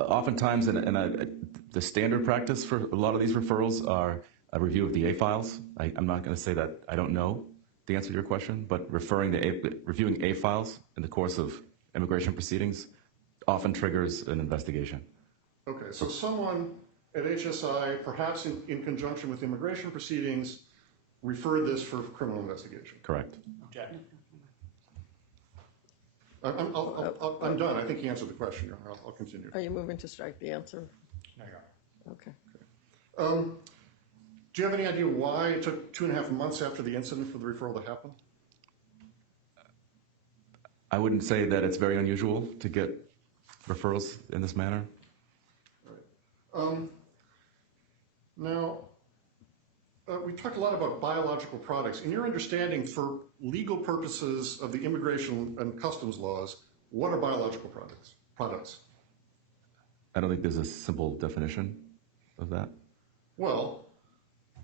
Oftentimes, the standard practice for a lot of these referrals are a review of the A files. I'm not going to say that I don't know the answer to your question, but reviewing A files in the course of immigration proceedings often triggers an investigation. Okay, so someone at HSI, perhaps in conjunction with immigration proceedings, referred this for criminal investigation. Correct. Object. I'm done. I think he answered the question, Your Honor. I'll continue. Are you moving to strike the answer? No, Your Honor. Okay. Do you have any idea why it took 2.5 months after the incident for the referral to happen? I wouldn't say that it's very unusual to get referrals in this manner. Right. Now, we talked a lot about biological products. In your understanding, for legal purposes of the immigration and customs laws, what are biological products? I don't think there's a simple definition of that. Well,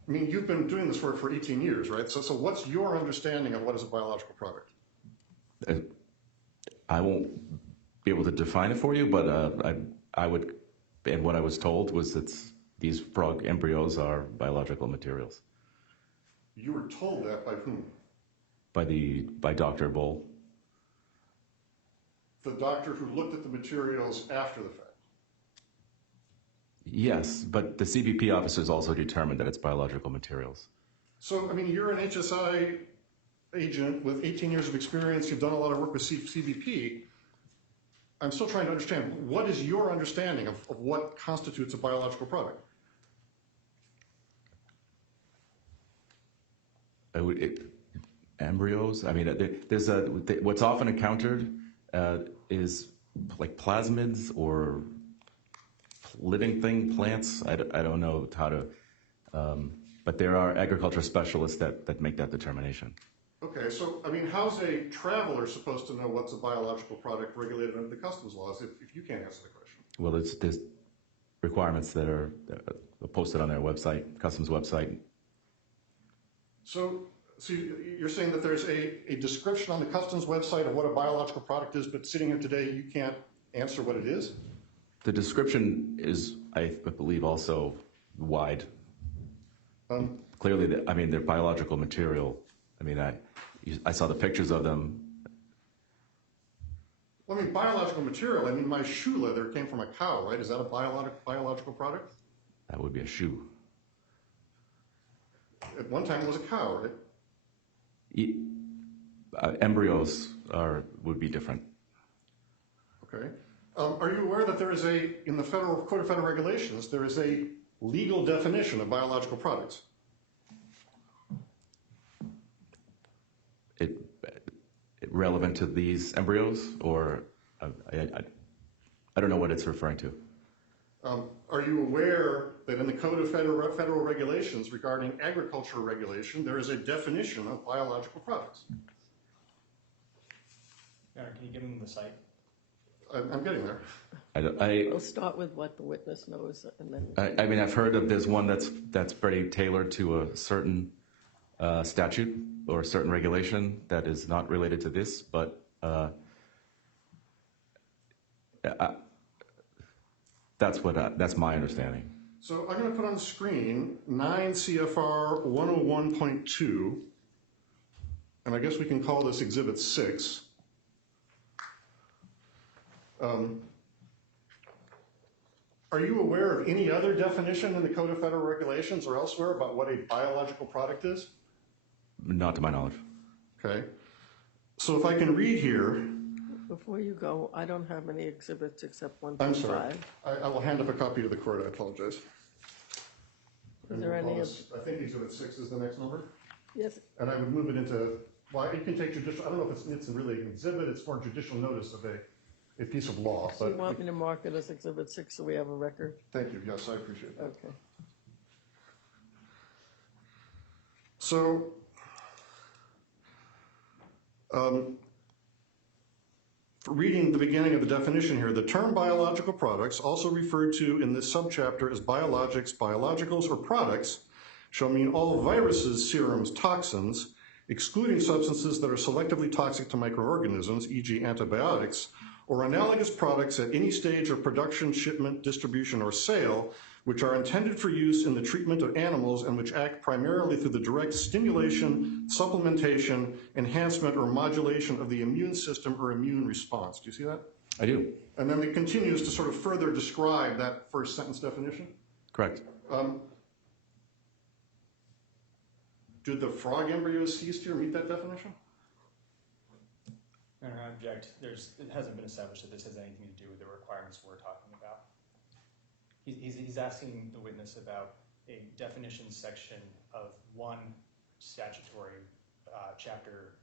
I mean, you've been doing this work for 18 years, right? So what's your understanding of what is a biological product? I won't be able to define it for you, but I would, and what I was told was that these frog embryos are biological materials. You were told that by whom? By Dr. Bull. The doctor who looked at the materials after the fact. Yes, but the CBP officers also determined that it's biological materials. So, I mean, you're an HSI agent with 18 years of experience. You've done a lot of work with CBP. I'm still trying to understand, what is your understanding of what constitutes a biological product? Embryos? I mean, there's what's often encountered is like plasmids or living plants. I don't know how to, but there are agriculture specialists that make that determination. Okay, so, I mean, how's a traveler supposed to know what's a biological product regulated under the customs laws if you can't answer the question? Well, there's requirements that are posted on their website, customs website. So you're saying that there's a description on the customs website of what a biological product is, but sitting here today, you can't answer what it is? The description is, I believe, also wide. Clearly, I mean, they're biological material. I mean, I saw the pictures of them. Well, I mean, biological material, I mean, my shoe leather came from a cow, right? Is that a biological product? That would be a shoe. At one time, it was a cow, right? Embryos would be different. Okay. Are you aware that there is in the Code of Federal Regulations, there is a legal definition of biological products? Relevant to these embryos, or I don't know what it's referring to. Are you aware that in the Code of Federal Regulations regarding agricultural regulation, there is a definition of biological products? Can you give him the site? I'm getting there. We'll start with what the witness knows, and then. I mean, I've heard of there's one that's pretty tailored to a certain statute or a certain regulation that is not related to this, but that's my understanding. So I'm going to put on the screen 9 CFR 101.2, and I guess we can call this Exhibit 6. Are you aware of any other definition in the Code of Federal Regulations or elsewhere about what a biological product is? Not to my knowledge. Okay. So if I can read here. Before you go, I don't have any exhibits except 1.5. I'm sorry. I will hand up a copy to the court. I apologize. Is there any? I think Exhibit 6 is the next number. Yes. And I would move it into, well, you can take judicial, I don't know if it's really an exhibit, it's more judicial notice of a piece of law. So you want me to mark it as Exhibit 6 so we have a record? Thank you. Yes, I appreciate that. Okay. So, reading the beginning of the definition here, the term biological products, also referred to in this subchapter as biologics, biologicals, or products, shall mean all viruses, serums, toxins, excluding substances that are selectively toxic to microorganisms, e.g. antibiotics, or analogous products at any stage of production, shipment, distribution, or sale, which are intended for use in the treatment of animals and which act primarily through the direct stimulation, supplementation, enhancement, or modulation of the immune system or immune response. Do you see that? I do. And then it continues to sort of further describe that first sentence definition. Correct. Did the frog embryos ceased here meet that definition? No, I object. It hasn't been established that this has anything to do with the requirements we're talking about. He's asking the witness about a definition section of one statutory chapter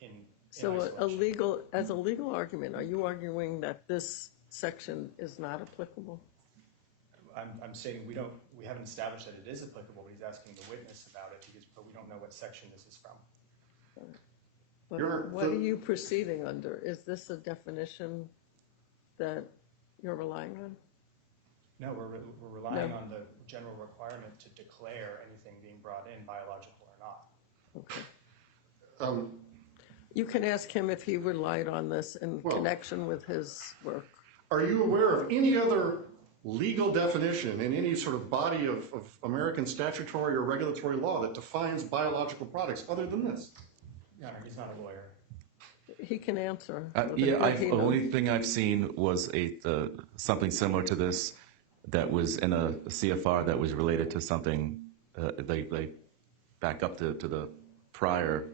in So isolation. as a legal argument, are you arguing that this section is not applicable? I'm stating we haven't established that it is applicable, but he's asking the witness about it, but we don't know what section this is from. What are you proceeding under? Is this a definition that you're relying on? No, we're relying on the general requirement to declare anything being brought in biological or not. Okay. You can ask him if he relied on this in connection with his work. Are you aware of any other legal definition in any sort of body of American statutory or regulatory law that defines biological products other than this? Your Honor, he's not a lawyer. He can answer. The only thing I've seen was something similar to this that was in a CFR that was related to something, they back up to the prior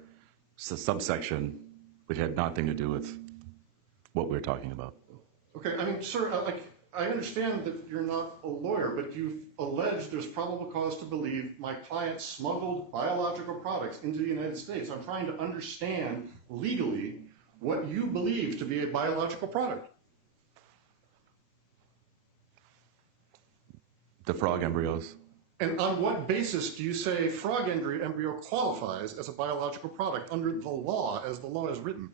subsection, which had nothing to do with what we're talking about. Okay, I mean, sir, I understand that you're not a lawyer, but you've alleged there's probable cause to believe my client smuggled biological products into the United States. I'm trying to understand legally what you believe to be a biological product. The frog embryos. And on what basis do you say frog embryo qualifies as a biological product under the law as the law is written?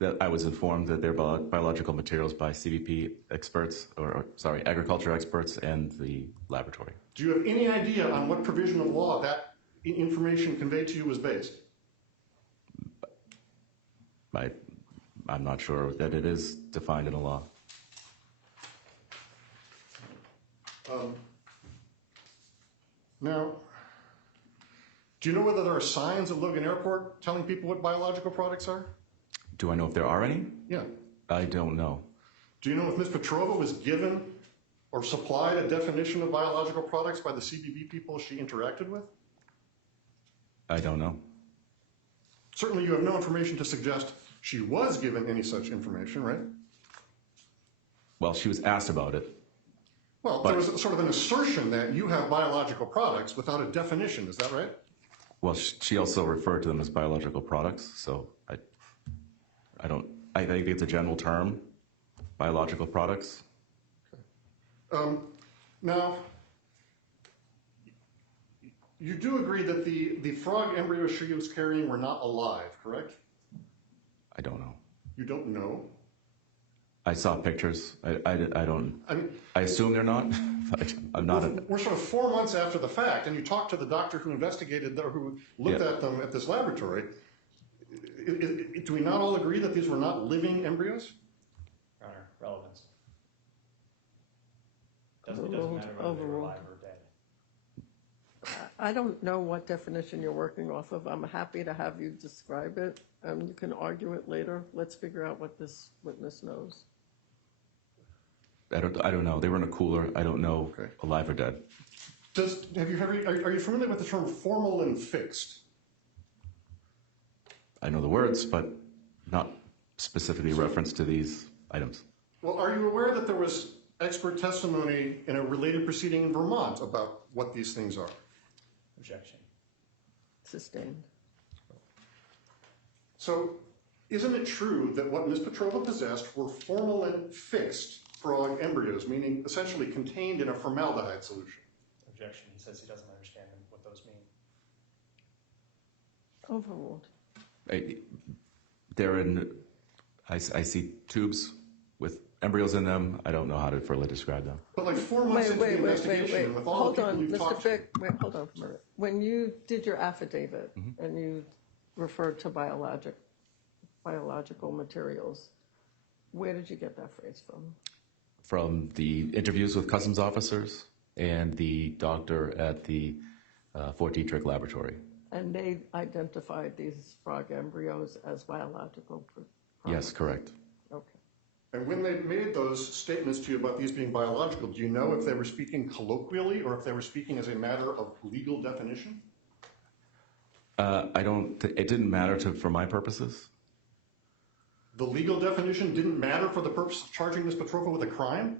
That I was informed that they're biological materials by CBP experts, agriculture experts and the laboratory. Do you have any idea on what provision of law that information conveyed to you was based? I'm not sure that it is defined in the law. Now, do you know whether there are signs at Logan Airport telling people what biological products are? Do I know if there are any? Yeah. I don't know. Do you know if Ms. Petrova was given or supplied a definition of biological products by the CBP people she interacted with? I don't know. Certainly you have no information to suggest she was given any such information, right? Well, she was asked about it. Well, there was sort of an assertion that you have biological products without a definition, is that right? Well, she also referred to them as biological products, so I think it's a general term, biological products. Now, you do agree that the frog embryos she was carrying were not alive, correct? I don't know. You don't know? I saw pictures. I assume they're not. But I'm not. We're sort of 4 months after the fact, and you talked to the doctor who investigated, who looked at them at this laboratory. Do we not all agree that these were not living embryos? Your Honor, relevance. It doesn't matter whether they're alive or dead. I don't know what definition you're working off of. I'm happy to have you describe it. You can argue it later. Let's figure out what this witness knows. I don't know. They were in a cooler. I don't know alive or dead. Are you familiar with the term formal and fixed? I know the words, but not specifically reference to these items. Well, are you aware that there was expert testimony in a related proceeding in Vermont about what these things are? Objection. Sustained. So, isn't it true that what Ms. Petrova possessed were formal and fixed frog embryos, meaning essentially contained in a formaldehyde solution? Objection. He says he doesn't understand what those mean. Overruled. They're in I see tubes with embryos in them. I don't know how to further describe them. But like 4 months into the investigation, and with all Hold the people on, you've Mr. talked to, Fick, wait, hold on for a minute. When you did your affidavit and you referred to biological materials, where did you get that phrase from? From the interviews with customs officers and the doctor at the Fort Detrick laboratory. And they identified these frog embryos as biological products? Yes, correct. Okay. and when they made those statements to you about these being biological, do you know if they were speaking colloquially or if they were speaking as a matter of legal definition? It didn't matter for my purposes. The legal definition didn't matter for the purpose of charging Ms. Petrova with a crime?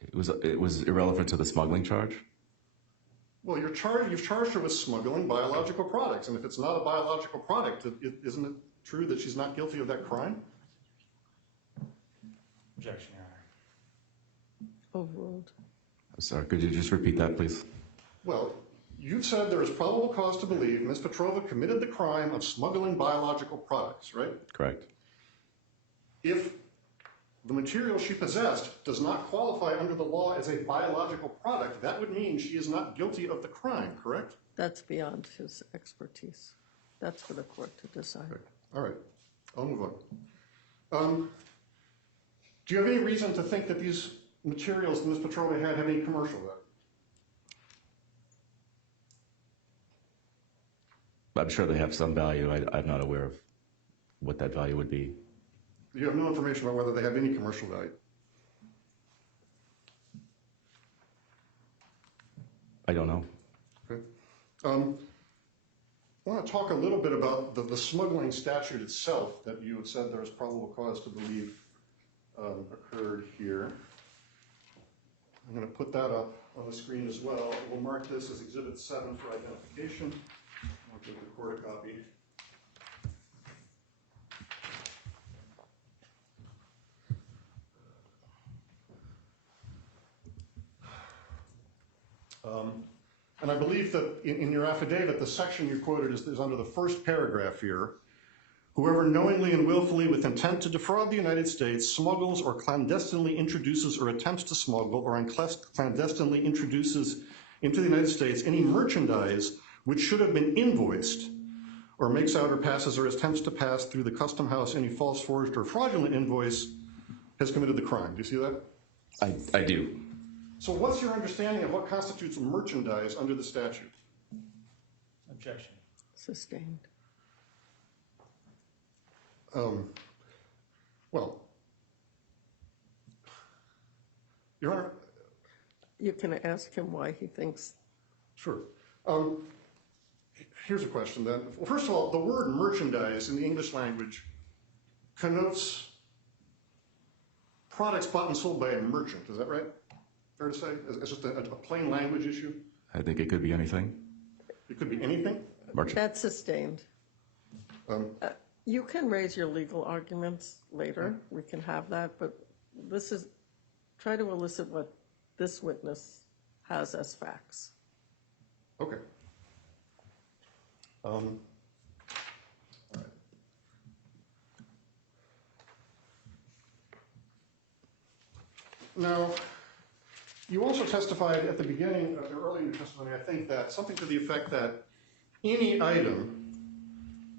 It was irrelevant to the smuggling charge. Well, you've charged her with smuggling biological products, and if it's not a biological product, isn't it true that she's not guilty of that crime? Objection, Your Honor. Overruled. I'm sorry, could you just repeat that, please? Well, you've said there is probable cause to believe Ms. Petrova committed the crime of smuggling biological products, right? Correct. If the material she possessed does not qualify under the law as a biological product, that would mean she is not guilty of the crime, correct? That's beyond his expertise. That's for the court to decide. All right, I'll move on. Do you have any reason to think that these materials that Ms. Petrova had any commercial value? I'm sure they have some value. I'm not aware of what that value would be. You have no information about whether they have any commercial value? I don't know. Okay. I want to talk a little bit about the smuggling statute itself that you had said there is probable cause to believe occurred here. I'm going to put that up on the screen as well. We'll mark this as Exhibit 7 for identification. I'll give the court a copy. And I believe that in your affidavit, the section you quoted is under the first paragraph here. Whoever knowingly and willfully with intent to defraud the United States smuggles or clandestinely introduces or attempts to smuggle or clandestinely introduces into the United States any merchandise which should have been invoiced or makes out or passes or attempts to pass through the custom house any false, forged, or fraudulent invoice has committed the crime. Do you see that? I do. So what's your understanding of what constitutes merchandise under the statute? Objection. Sustained. Well, Your Honor. You can ask him why he thinks. Sure. Here's a question then. Well, first of all, the word merchandise in the English language connotes products bought and sold by a merchant. Is that right? Fair to say? It's just a plain language issue? I think it could be anything. It could be anything? Merchant. That's sustained. You can raise your legal arguments later. We can have that, but this is, try to elicit what this witness has as facts. Okay. All right. Now, you also testified at the beginning of your earlier testimony, I think, that something to the effect that any item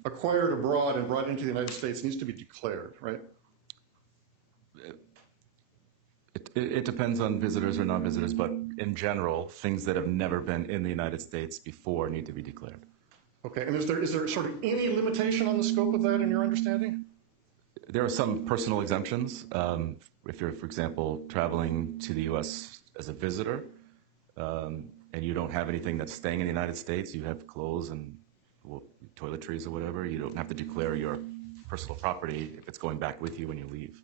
acquired abroad and brought into the United States needs to be declared, right? It depends on visitors or non-visitors, but in general, things that have never been in the United States before need to be declared. Okay, and is there sort of any limitation on the scope of that in your understanding? There are some personal exemptions. If you're, for example, traveling to the U.S. as a visitor, and you don't have anything that's staying in the United States, you have clothes and toiletries or whatever, you don't have to declare your personal property if it's going back with you when you leave.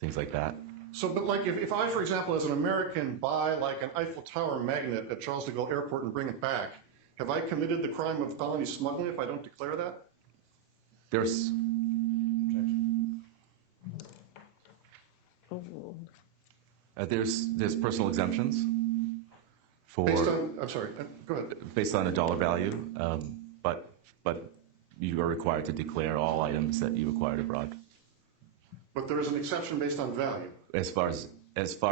Things like that. So, but like if I, for example, as an American, buy like an Eiffel Tower magnet at Charles de Gaulle Airport and bring it back, have I committed the crime of felony smuggling if I don't declare that? There's Overruled. there's personal exemptions for Based on, I'm sorry, go ahead. based on a dollar value, but you are required to declare all items that you acquired abroad. But there is an exception based on value. As far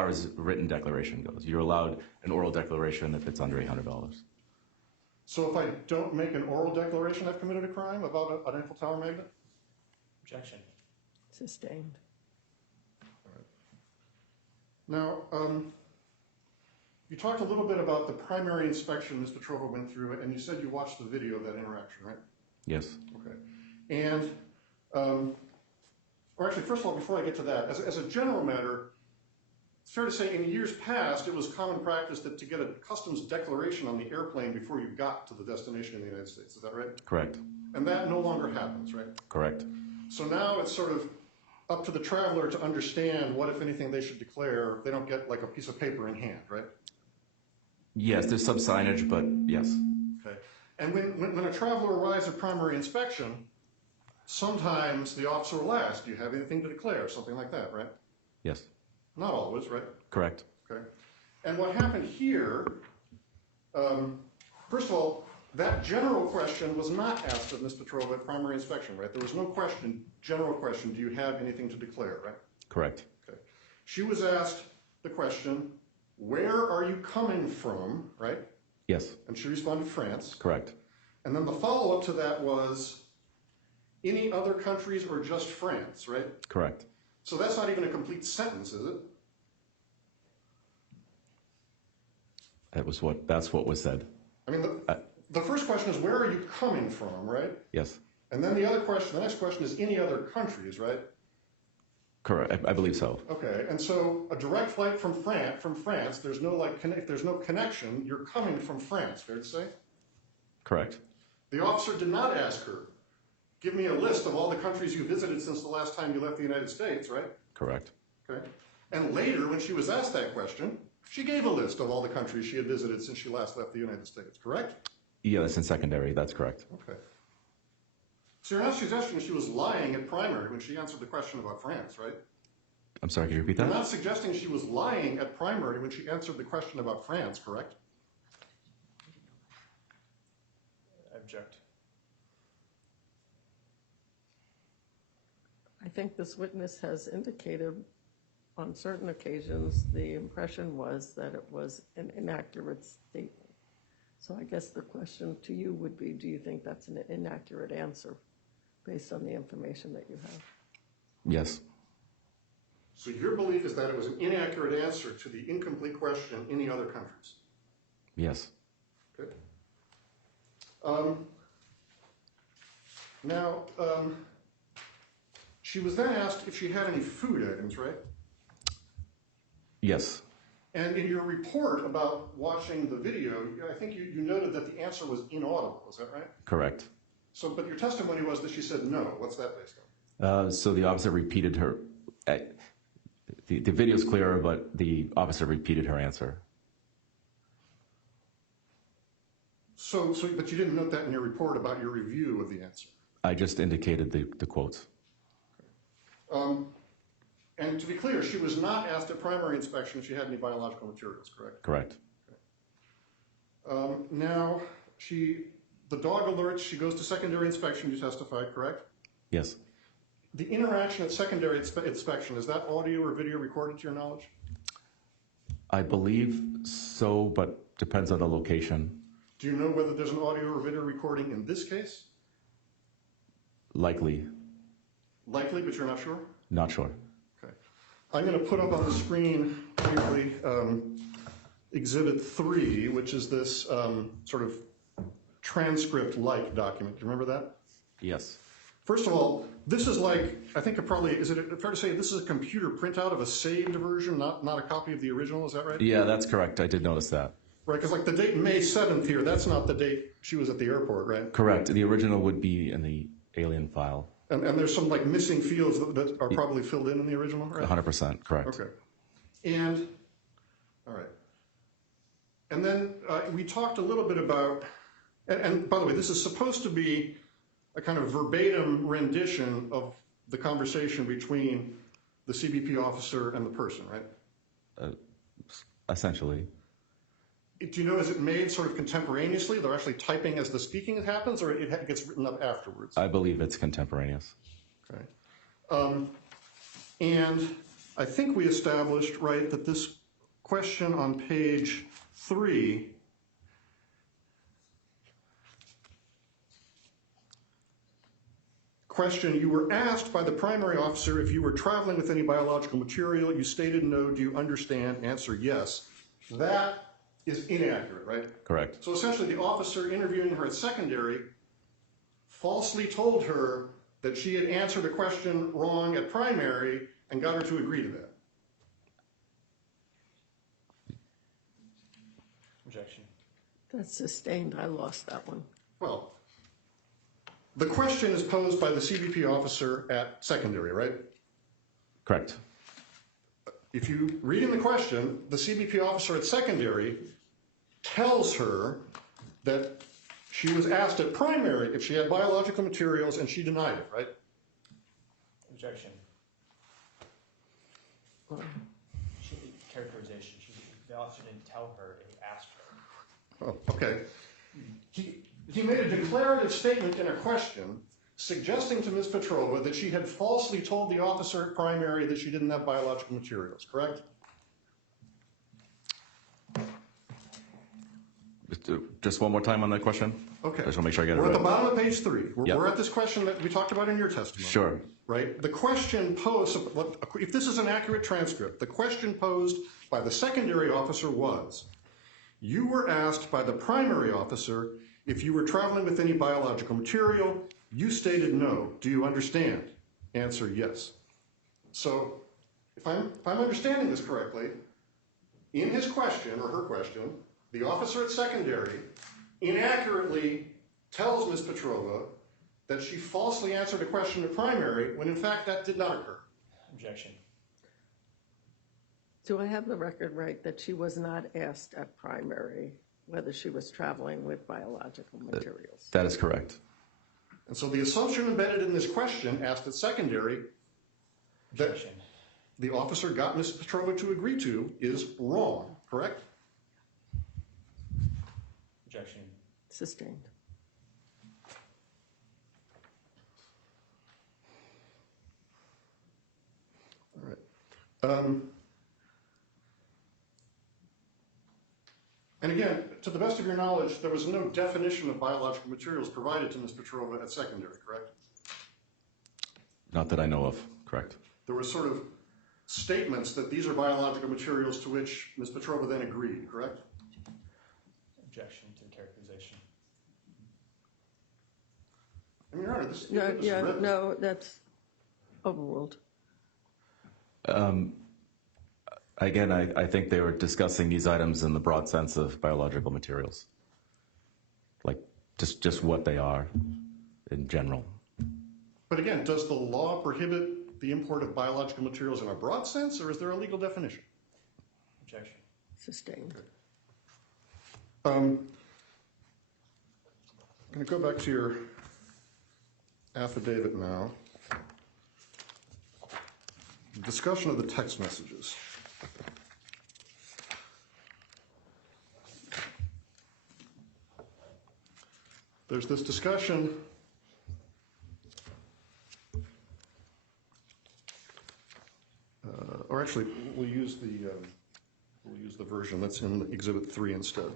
as written declaration goes, you're allowed an oral declaration if it's under $800. So if I don't make an oral declaration, I've committed a crime about an Eiffel Tower magnet? Objection. Sustained. Now, you talked a little bit about the primary inspection Ms. Petrova went through, and you said you watched the video of that interaction, right? Yes. Okay. And, or actually, first of all, before I get to that, as a general matter, it's fair to say in years past, it was common practice that to get a customs declaration on the airplane before you got to the destination in the United States. Is that right? Correct. And that no longer happens, right? Correct. So now it's sort of up to the traveler to understand what, if anything, they should declare. They don't get like a piece of paper in hand, right? Yes, there's some signage, but yes. Okay. And when a traveler arrives at primary inspection, sometimes the officer will ask, do you have anything to declare? Something like that, right? Yes. Not always, right? Correct. Okay. And what happened here, first of all, that general question was not asked of Ms. Petrova at primary inspection, right? There was no question, general question, do you have anything to declare, right? Correct. Okay. She was asked the question, where are you coming from, right? Yes. And she responded, France. Correct. And then the follow-up to that was, any other countries or just France, right? Correct. So that's not even a complete sentence, is it? That's what was said. I mean, the first question is, where are you coming from, right? Yes. And then the next question is, any other countries, right? Correct. I believe so. Okay, and so a direct flight from France, there's no connection, you're coming from France, fair to say? Correct. The officer did not ask her, give me a list of all the countries you visited since the last time you left the United States, right? Correct. Okay. And later, when she was asked that question, she gave a list of all the countries she had visited since she last left the United States, correct? Yeah, that's in secondary. That's correct. Okay. So you're not suggesting she was lying at primary when she answered the question about France, right? I'm sorry, can you repeat You're that? not suggesting she was lying at primary when she answered the question about France, correct? Object. I think this witness has indicated on certain occasions the impression was that it was an inaccurate statement. So I guess the question to you would be, do you think that's an inaccurate answer based on the information that you have? Yes. So your belief is that it was an inaccurate answer to the incomplete question, any other countries? Yes. Good. Now, she was then asked if she had any food items, right? Yes. And in your report about watching the video, I think you noted that the answer was inaudible, is that right? Correct. So, but your testimony was that she said no. What's that based on? So the officer repeated her. The video's clearer, but the officer repeated her answer. But you didn't note that in your report about your review of the answer. I just indicated the quotes. And to be clear, she was not asked at primary inspection if she had any biological materials, correct? Correct. Now, the dog alerts, she goes to secondary inspection, you testified, correct? Yes. The interaction at secondary inspection, is that audio or video recorded to your knowledge? I believe so, but depends on the location. Do you know whether there's an audio or video recording in this case? Likely. Likely, but you're not sure? Not sure. Okay. I'm going to put up on the screen briefly Exhibit 3, which is this sort of transcript-like document. Do you remember that? Yes. First of all, this is like, I think is it fair to say this is a computer printout of a saved version, not a copy of the original, is that right? Yeah, that's correct. I did notice that. Right, because like the date May 7th here, that's not the date she was at the airport, right? Correct. The original would be in the alien file. And there's some like missing fields that are probably filled in the original, right? 100%, correct. Okay. And, all right. And then we talked a little bit about, and by the way, this is supposed to be a kind of verbatim rendition of the conversation between the CBP officer and the person, right? Essentially. Do you know, is it made sort of contemporaneously? They're actually typing as the speaking happens, or it gets written up afterwards? I believe it's contemporaneous. Okay. And I think we established, right, that this question on page 3 question, you were asked by the primary officer if you were traveling with any biological material. You stated no. Do you understand? Answer yes. That is inaccurate, right? Correct. So essentially the officer interviewing her at secondary falsely told her that she had answered a question wrong at primary and got her to agree to that. Objection. That's sustained. I lost that one. Well, the question is posed by the CBP officer at secondary, right? Correct. If you read in the question, the CBP officer at secondary tells her that she was asked at primary if she had biological materials and she denied it, right? Objection. Characterization. The officer didn't tell her, he asked her. Oh, okay. He made a declarative statement in a question suggesting to Ms. Petrova that she had falsely told the officer at primary that she didn't have biological materials, correct? Just one more time on that question? Okay. I just want to make sure I get it We're at right. the bottom of page 3. Yep. We're at this question that we talked about in your testimony. Sure. Right? The question posed, if this is an accurate transcript, the question posed by the secondary officer was, you were asked by the primary officer if you were traveling with any biological material. You stated no. Do you understand? Answer yes. So if I'm understanding this correctly, in his question or her question, the officer at secondary inaccurately tells Ms. Petrova that she falsely answered a question at primary when in fact that did not occur. Objection. Do I have the record right that she was not asked at primary whether she was traveling with biological materials? That is correct. And so the assumption embedded in this question asked at secondary that Objection. the officer got Ms. Petrova to agree to is wrong, correct? Objection. Sustained. All right. And again, to the best of your knowledge, there was no definition of biological materials provided to Ms. Petrova at secondary, correct? Not that I know of. Correct. There were sort of statements that these are biological materials to which Ms. Petrova then agreed, correct? Objection to the characterization. I mean, Your Honor, this No, that's overruled. Again, I think they were discussing these items in the broad sense of biological materials, like just what they are in general. But again, does the law prohibit the import of biological materials in a broad sense, or is there a legal definition? Objection. Sustained. I'm going to go back to your affidavit now. Discussion of the text messages. There's this discussion or actually we'll use the version that's in Exhibit 3 instead.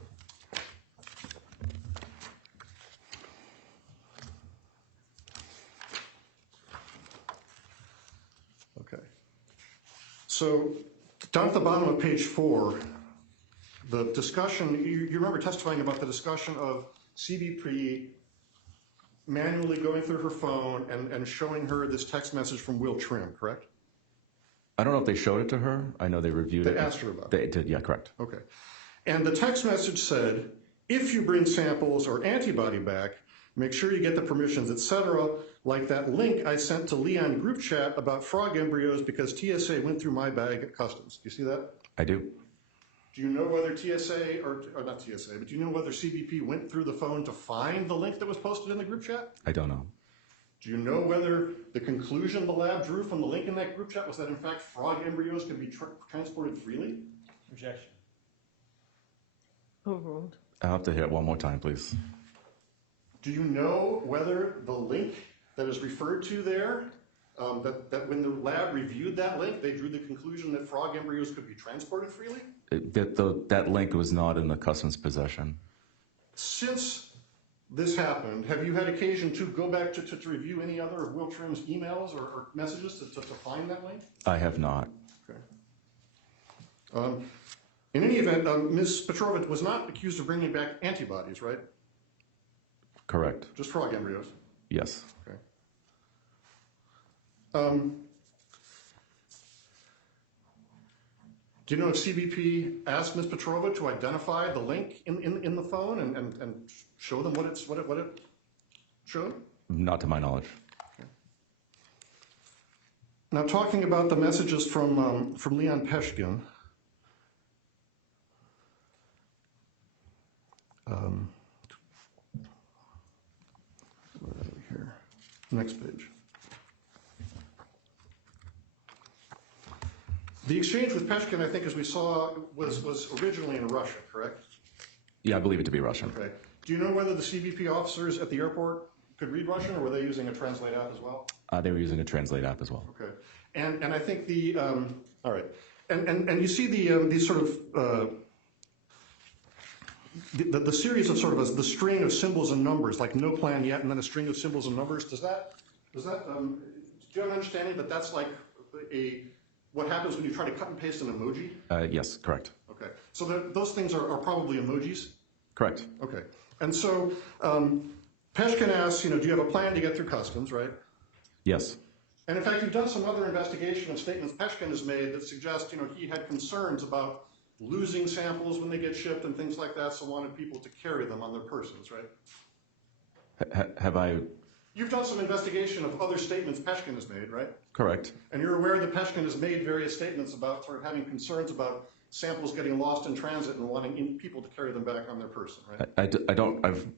Okay. So down at the bottom of page 4, the discussion, you remember testifying about the discussion of CBP manually going through her phone and showing her this text message from Will Trim, correct? I don't know if they showed it to her. I know they reviewed it. They asked her about it. They did, yeah, correct. Okay. And the text message said, if you bring samples or antibody back, make sure you get the permissions, etc., like that link I sent to Leon group chat about frog embryos because TSA went through my bag at customs. Do you see that? I do. Do you know whether TSA, or not TSA, but do you know whether CBP went through the phone to find the link that was posted in the group chat? I don't know. Do you know whether the conclusion the lab drew from the link in that group chat was that, in fact, frog embryos can be transported freely? Objection. Overruled. I'll have to hear it one more time, please. Do you know whether the link that is referred to there that when the lab reviewed that link, they drew the conclusion that frog embryos could be transported freely? That link was not in the customs possession. Since this happened, have you had occasion to go back to review any other of Will Trim's emails or messages to find that link? I have not. Okay. In any event, Ms. Petrova was not accused of bringing back antibodies, right? Correct. Just frog embryos? Yes. Okay. Do you know if CBP asked Ms. Petrova to identify the link in the phone and show them what it showed? Not to my knowledge. Okay. Now, talking about the messages from Leon Peshkin. Where are we here? Next page. The exchange with Peshkin, I think, as we saw, was originally in Russia, correct? Yeah, I believe it to be Russian. Okay. Do you know whether the CBP officers at the airport could read Russian, or were they using a translate app as well? They were using a translate app as well. Okay. And I think the all right. And you see these sort of the series of sort of the string of symbols and numbers, like no plan yet, and then a string of symbols and numbers. Do you have an understanding that that's like what happens when you try to cut and paste an emoji? Yes, correct. Okay. So those things are probably emojis? Correct. Okay. And so Peshkin asks, do you have a plan to get through customs, right? Yes. And in fact, you've done some other investigation of statements Peshkin has made that suggest, he had concerns about losing samples when they get shipped and things like that, so wanted people to carry them on their persons, right? Have I? You've done some investigation of other statements Peshkin has made, right? Correct. And you're aware that Peshkin has made various statements about sort of having concerns about samples getting lost in transit and wanting people to carry them back on their person, right? I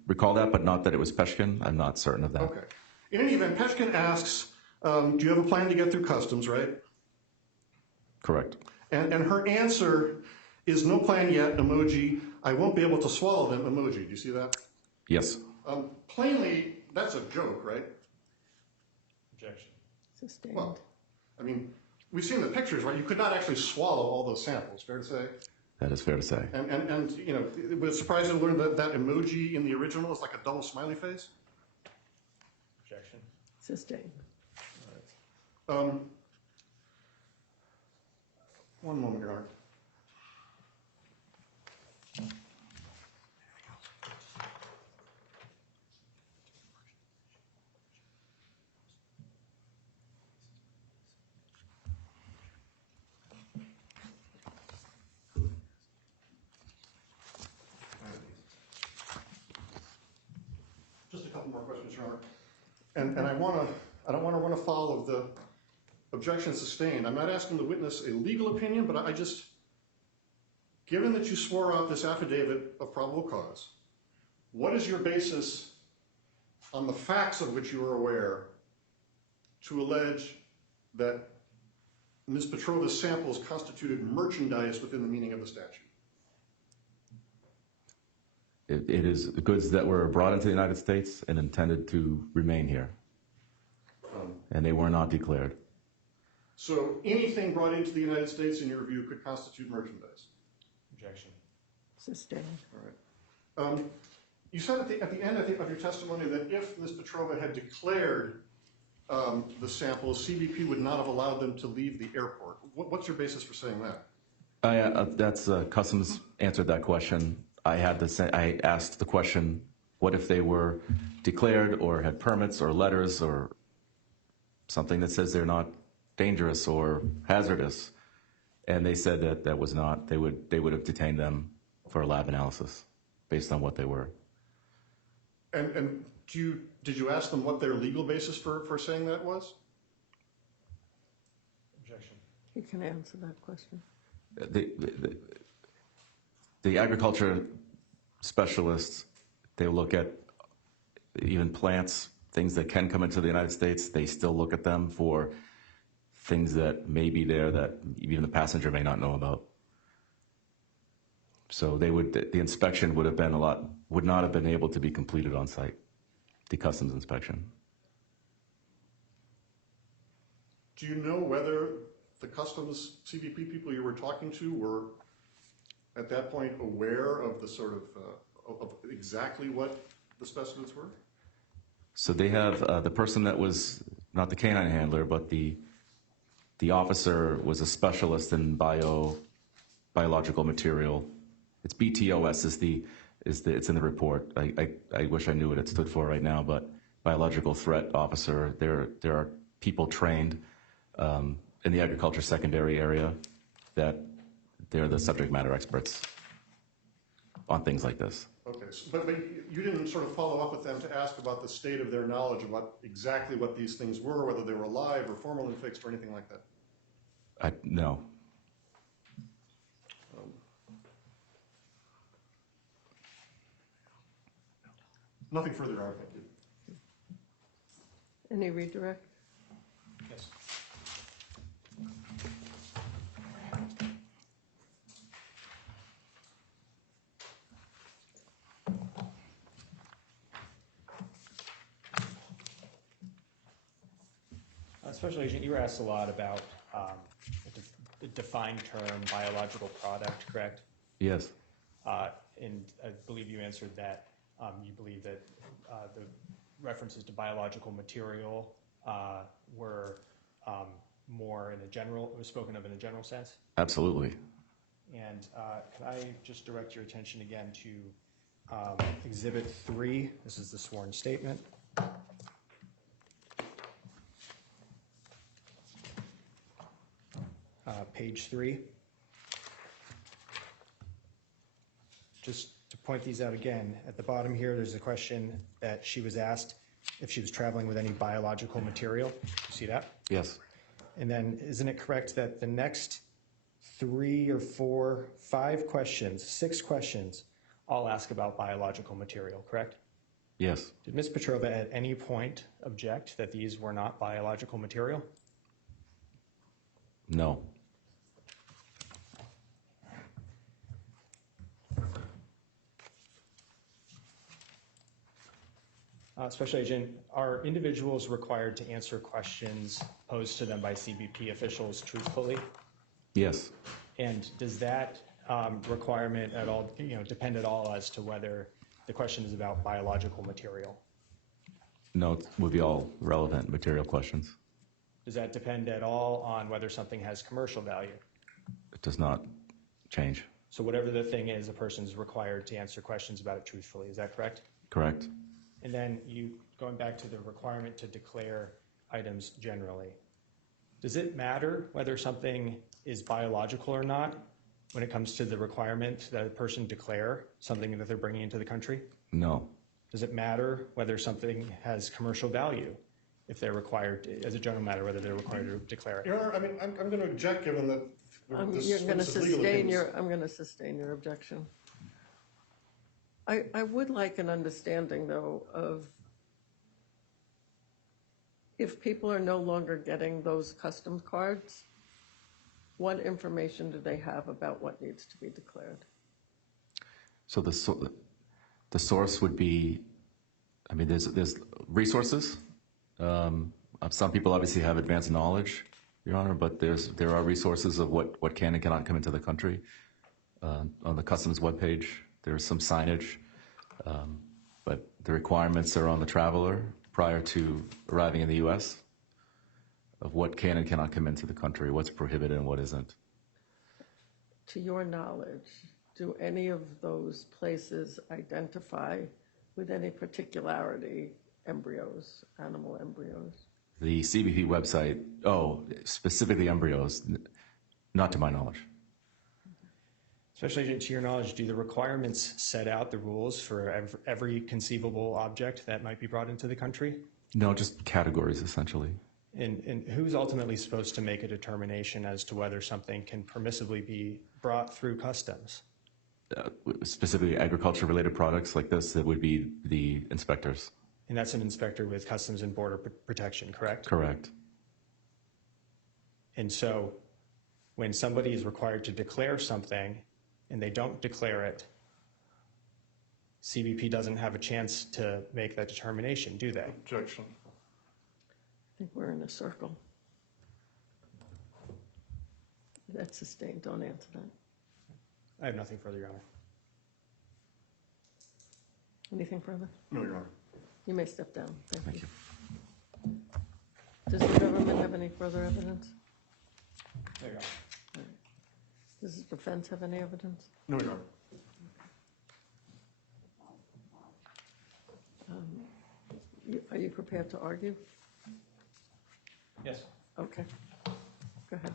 recall that, but not that it was Peshkin. I'm not certain of that. Okay. In any event, Peshkin asks, do you have a plan to get through customs, right? Correct. And her answer is no plan yet, emoji. I won't be able to swallow them, emoji. Do you see that? Yes. Plainly, that's a joke, right? Objection. Sustained. Well, I mean, we've seen the pictures, right? You could not actually swallow all those samples, fair to say? That is fair to say. And it was surprising to learn that that emoji in the original is like a double smiley face. Objection. Sustained. One moment, Your Honor. Just a couple more questions, Your Honor. And I don't want to run afoul of the objection sustained. I'm not asking the witness a legal opinion, but I just, given that you swore out this affidavit of probable cause, what is your basis on the facts of which you are aware to allege that Ms. Petrova's samples constituted merchandise within the meaning of the statute? It is goods that were brought into the United States and intended to remain here. And they were not declared. So anything brought into the United States, in your view, could constitute merchandise? Objection. Sustained. All right. You said at the end, I think, of your testimony that if Ms. Petrova had declared the samples, CBP would not have allowed them to leave the airport. What's your basis for saying that? That's Customs answered that question. I asked the question, what if they were declared or had permits or letters or something that says they're not dangerous or hazardous? And they said that was not. They would have detained them for a lab analysis based on what they were. And did you ask them what their legal basis for saying that was? Objection. You can answer that question. The agriculture specialists, they look at even plants, things that can come into the United States. They still look at them for things that may be there that even the passenger may not know about. So the inspection would not have been able to be completed on site, the customs inspection. Do you know whether the customs CBP people you were talking to were at that point aware of the sort of exactly what the specimens were? So they have the person that was not the canine handler, but the officer was a specialist in biological material. It's BTOS it's in the report. I wish I knew what it stood for right now, but biological threat officer. There are people trained in the agriculture secondary area that they're the subject matter experts on things like this. Okay, so, but you didn't sort of follow up with them to ask about the state of their knowledge about exactly what these things were, whether they were alive or formalin fixed or anything like that? No. Nothing further, I thank you. Any redirect? Yes. Special Agent, you were asked a lot about the defined term biological product, correct? Yes. And I believe you answered that you believe that the references to biological material were more in a general, was spoken of in a general sense? Absolutely. And can I just direct your attention again to Exhibit 3? This is the sworn statement. Page 3. Just to point these out again, at the bottom here, there's a question that she was asked if she was traveling with any biological material. You see that? Yes. And then isn't it correct that the next 3 or 4, 5 questions, 6 questions, all ask about biological material, correct? Yes. Did Ms. Petrova at any point object that these were not biological material? No. Special Agent, are individuals required to answer questions posed to them by CBP officials truthfully? Yes. And does that requirement at all, depend at all as to whether the question is about biological material? No, it would be all relevant material questions. Does that depend at all on whether something has commercial value? It does not change. So whatever the thing is, a person's required to answer questions about it truthfully. Is that correct? Correct. And then going back to the requirement to declare items generally, does it matter whether something is biological or not when it comes to the requirement that a person declare something that they're bringing into the country? No. Does it matter whether something has commercial value if they're required, as a general matter, whether they're required to declare it? Your Honor, I mean, I'm going to object given that You're going to this is legal sustain opinions. I'm going to sustain your objection. I would like an understanding, though, of if people are no longer getting those customs cards, what information do they have about what needs to be declared? So the source would be, I mean, there's resources. Some people obviously have advanced knowledge, Your Honor, but there are resources of what can and cannot come into the country. On the customs webpage, there's some signage, but the requirements are on the traveler prior to arriving in the U.S. of what can and cannot come into the country, what's prohibited and what isn't. To your knowledge, do any of those places identify with any particularity embryos, animal embryos? The CBP website, specifically embryos, not to my knowledge. Special Agent, to your knowledge, do the requirements set out the rules for every conceivable object that might be brought into the country? No, just categories, essentially. And who's ultimately supposed to make a determination as to whether something can permissibly be brought through customs? Specifically agriculture-related products like this, it would be the inspectors. And that's an inspector with Customs and Border Protection, correct? Correct. And so when somebody is required to declare something and they don't declare it, CBP doesn't have a chance to make that determination, do they? Objection. I think we're in a circle. That's sustained, don't answer that. I have nothing further, Your Honor. Anything further? No, Your Honor. You may step down. Thank you. Does the government have any further evidence? There you go. Does the defense have any evidence? No, Your Honor. Are you prepared to argue? Yes. Okay. Go ahead.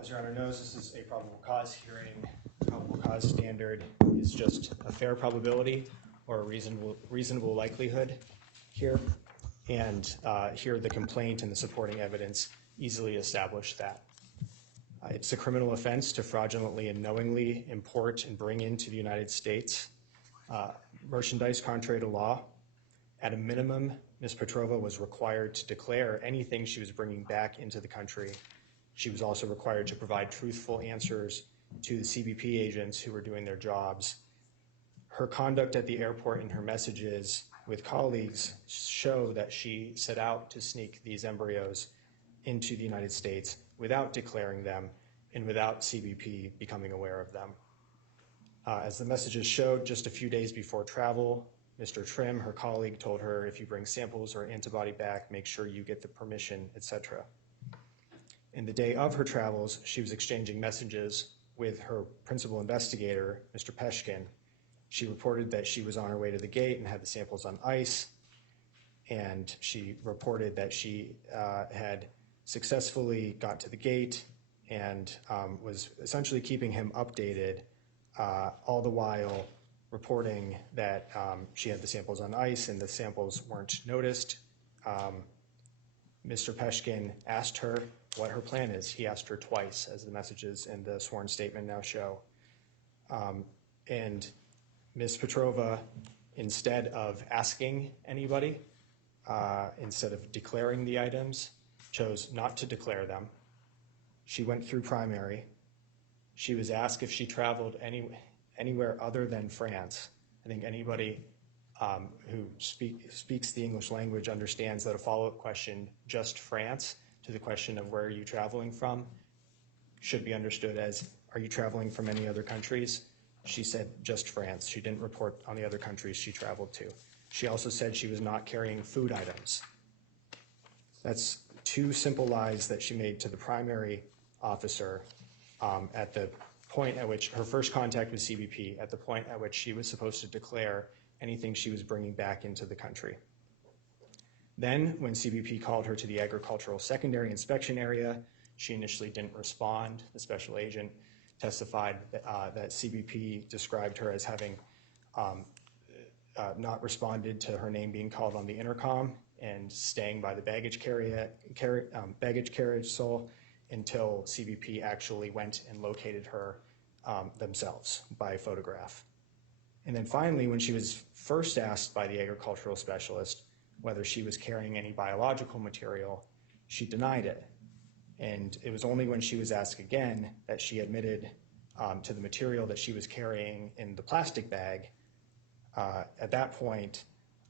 As Your Honor knows, this is a probable cause hearing. Probable cause standard is just a fair probability or a reasonable likelihood here. And here the complaint and the supporting evidence easily establish that. It's a criminal offense to fraudulently and knowingly import and bring into the United States merchandise contrary to law. At a minimum, Ms. Petrova was required to declare anything she was bringing back into the country. She was also required to provide truthful answers to the CBP agents who were doing their jobs. Her conduct at the airport and her messages with colleagues show that she set out to sneak these embryos into the United States without declaring them and without CBP becoming aware of them. As the messages showed, just a few days before travel, Mr. Trim, her colleague, told her, if you bring samples or antibody back, make sure you get the permission, etc. In the day of her travels, she was exchanging messages with her principal investigator, Mr. Peshkin. She reported that she was on her way to the gate and had the samples on ice, and she reported that she had successfully got to the gate and was essentially keeping him updated, all the while reporting that she had the samples on ice and the samples weren't noticed. Mr. Peshkin asked her what her plan is. He asked her twice, as the messages in the sworn statement now show. And Ms. Petrova, instead of asking anybody, instead of declaring the items, chose not to declare them. She went through primary. She was asked if she traveled anywhere other than France. I think anybody who speaks the English language understands that a follow-up question, just France, to the question of where are you traveling from, should be understood as, are you traveling from any other countries? She said just France. She didn't report on the other countries she traveled to. She also said she was not carrying food items. That's two simple lies that she made to the primary officer at the point at which her first contact with CBP, at the point at which she was supposed to declare anything she was bringing back into the country. Then, when CBP called her to the agricultural secondary inspection area, she initially didn't respond. The special agent testified that CBP described her as having not responded to her name being called on the intercom and staying by the baggage carriage sole until CBP actually went and located her themselves by photograph. And then finally, when she was first asked by the agricultural specialist whether she was carrying any biological material, she denied it. And it was only when she was asked again that she admitted to the material that she was carrying in the plastic bag. At that point,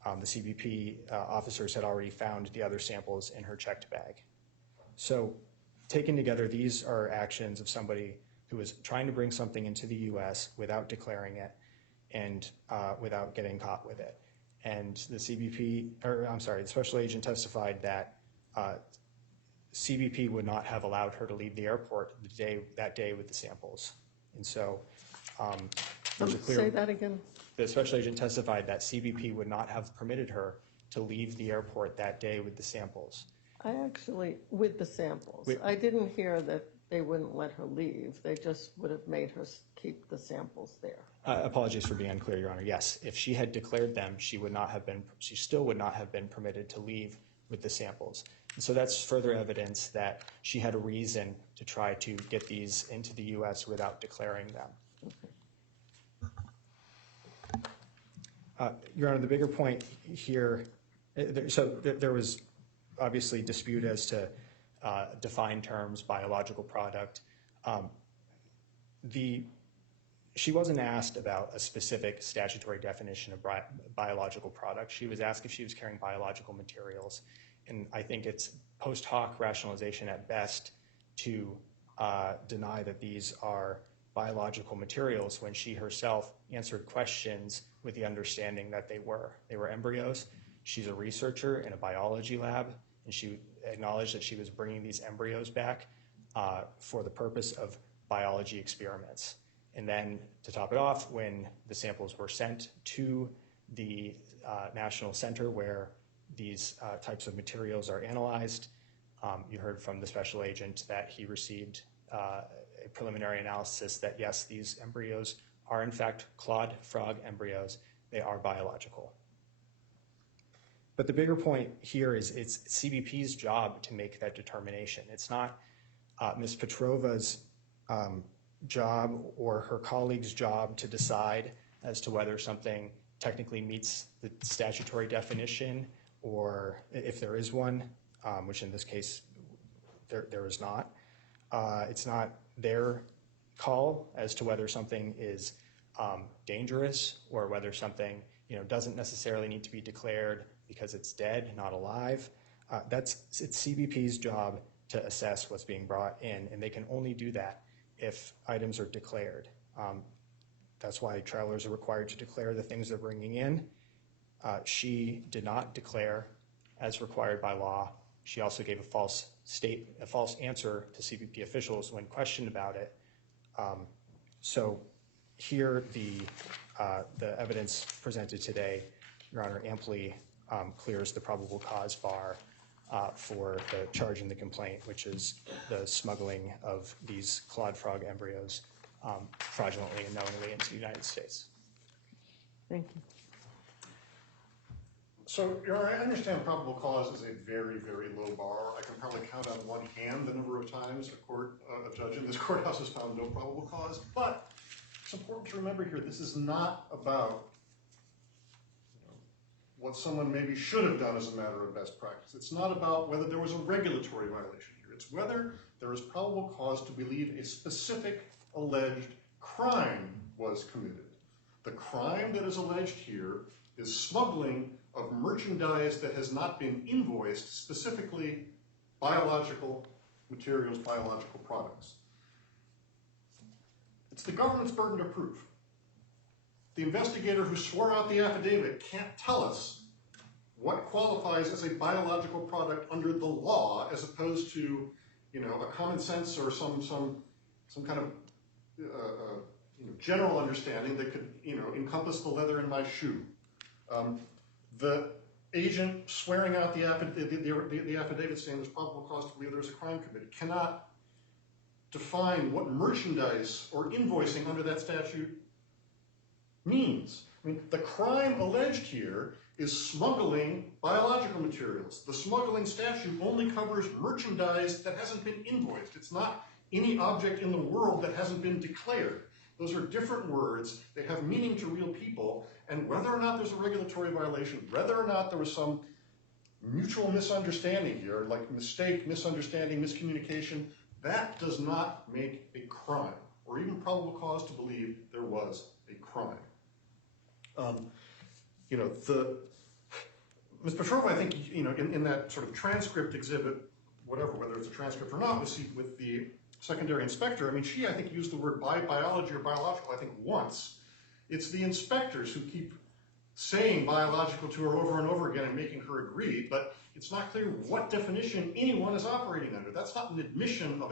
the CBP officers had already found the other samples in her checked bag. So taken together, these are actions of somebody who was trying to bring something into the US without declaring it and without getting caught with it. And the the special agent testified that CBP would not have allowed her to leave the airport that day with the samples. And so there's a clear... Say that again. The special agent testified that CBP would not have permitted her to leave the airport that day with the samples. With the samples. I didn't hear that they wouldn't let her leave. They just would have made her keep the samples there. Apologies for being unclear, Your Honor. Yes, if she had declared them, she still would not have been permitted to leave with the samples. And so that's further evidence that she had a reason to try to get these into the US without declaring them. Your Honor, the bigger point here, there was obviously dispute as to defined terms, biological product. She wasn't asked about a specific statutory definition of biological product. She was asked if she was carrying biological materials. And I think it's post hoc rationalization at best to deny that these are biological materials when she herself answered questions with the understanding that they were embryos. She's a researcher in a biology lab, and she acknowledged that she was bringing these embryos back for the purpose of biology experiments. And then to top it off, when the samples were sent to the National Center where these types of materials are analyzed, you heard from the special agent that he received a preliminary analysis that yes, these embryos are in fact clawed frog embryos. They are biological. But the bigger point here is it's CBP's job to make that determination. It's not Ms. Petrova's job or her colleague's job to decide as to whether something technically meets the statutory definition or if there is one, which in this case there is not. It's not their call as to whether something is dangerous or whether something doesn't necessarily need to be declared because it's dead, not alive. It's CBP's job to assess what's being brought in, and they can only do that if items are declared. That's why travelers are required to declare the things they're bringing in. She did not declare as required by law. She also gave a false answer to CBP officials when questioned about it. So here the evidence presented today, Your Honor, amply clears the probable cause bar for the charge in the complaint, which is the smuggling of these clawed frog embryos fraudulently and knowingly into the United States. Thank you. So, Your Honor, I understand probable cause is a very, very low bar. I can probably count on one hand the number of times a judge in this courthouse has found no probable cause. But it's important to remember here, this is not about what someone maybe should have done as a matter of best practice. It's not about whether there was a regulatory violation here. It's whether there is probable cause to believe a specific alleged crime was committed. The crime that is alleged here is smuggling of merchandise that has not been invoiced, specifically biological materials, biological products. It's the government's burden of proof. The investigator who swore out the affidavit can't tell us what qualifies as a biological product under the law, as opposed to, a common sense or some kind of general understanding that could, encompass the leather in my shoe. The agent swearing out the affidavit saying there's probable cause to believe there's a crime committed cannot define what merchandise or invoicing under that statute means. I mean, the crime alleged here is smuggling biological materials. The smuggling statute only covers merchandise that hasn't been invoiced. It's not any object in the world that hasn't been declared. Those are different words. They have meaning to real people. And whether or not there's a regulatory violation, whether or not there was some mutual misunderstanding here, like mistake, misunderstanding, miscommunication, that does not make a crime, or even probable cause to believe there was a crime. Ms. Petrova, I think, in that sort of transcript exhibit, whether it's a transcript or not, with the secondary inspector, I mean, she, I think, used the word biology or biological, I think, once. It's the inspectors who keep saying biological to her over and over again and making her agree, but it's not clear what definition anyone is operating under. That's not an admission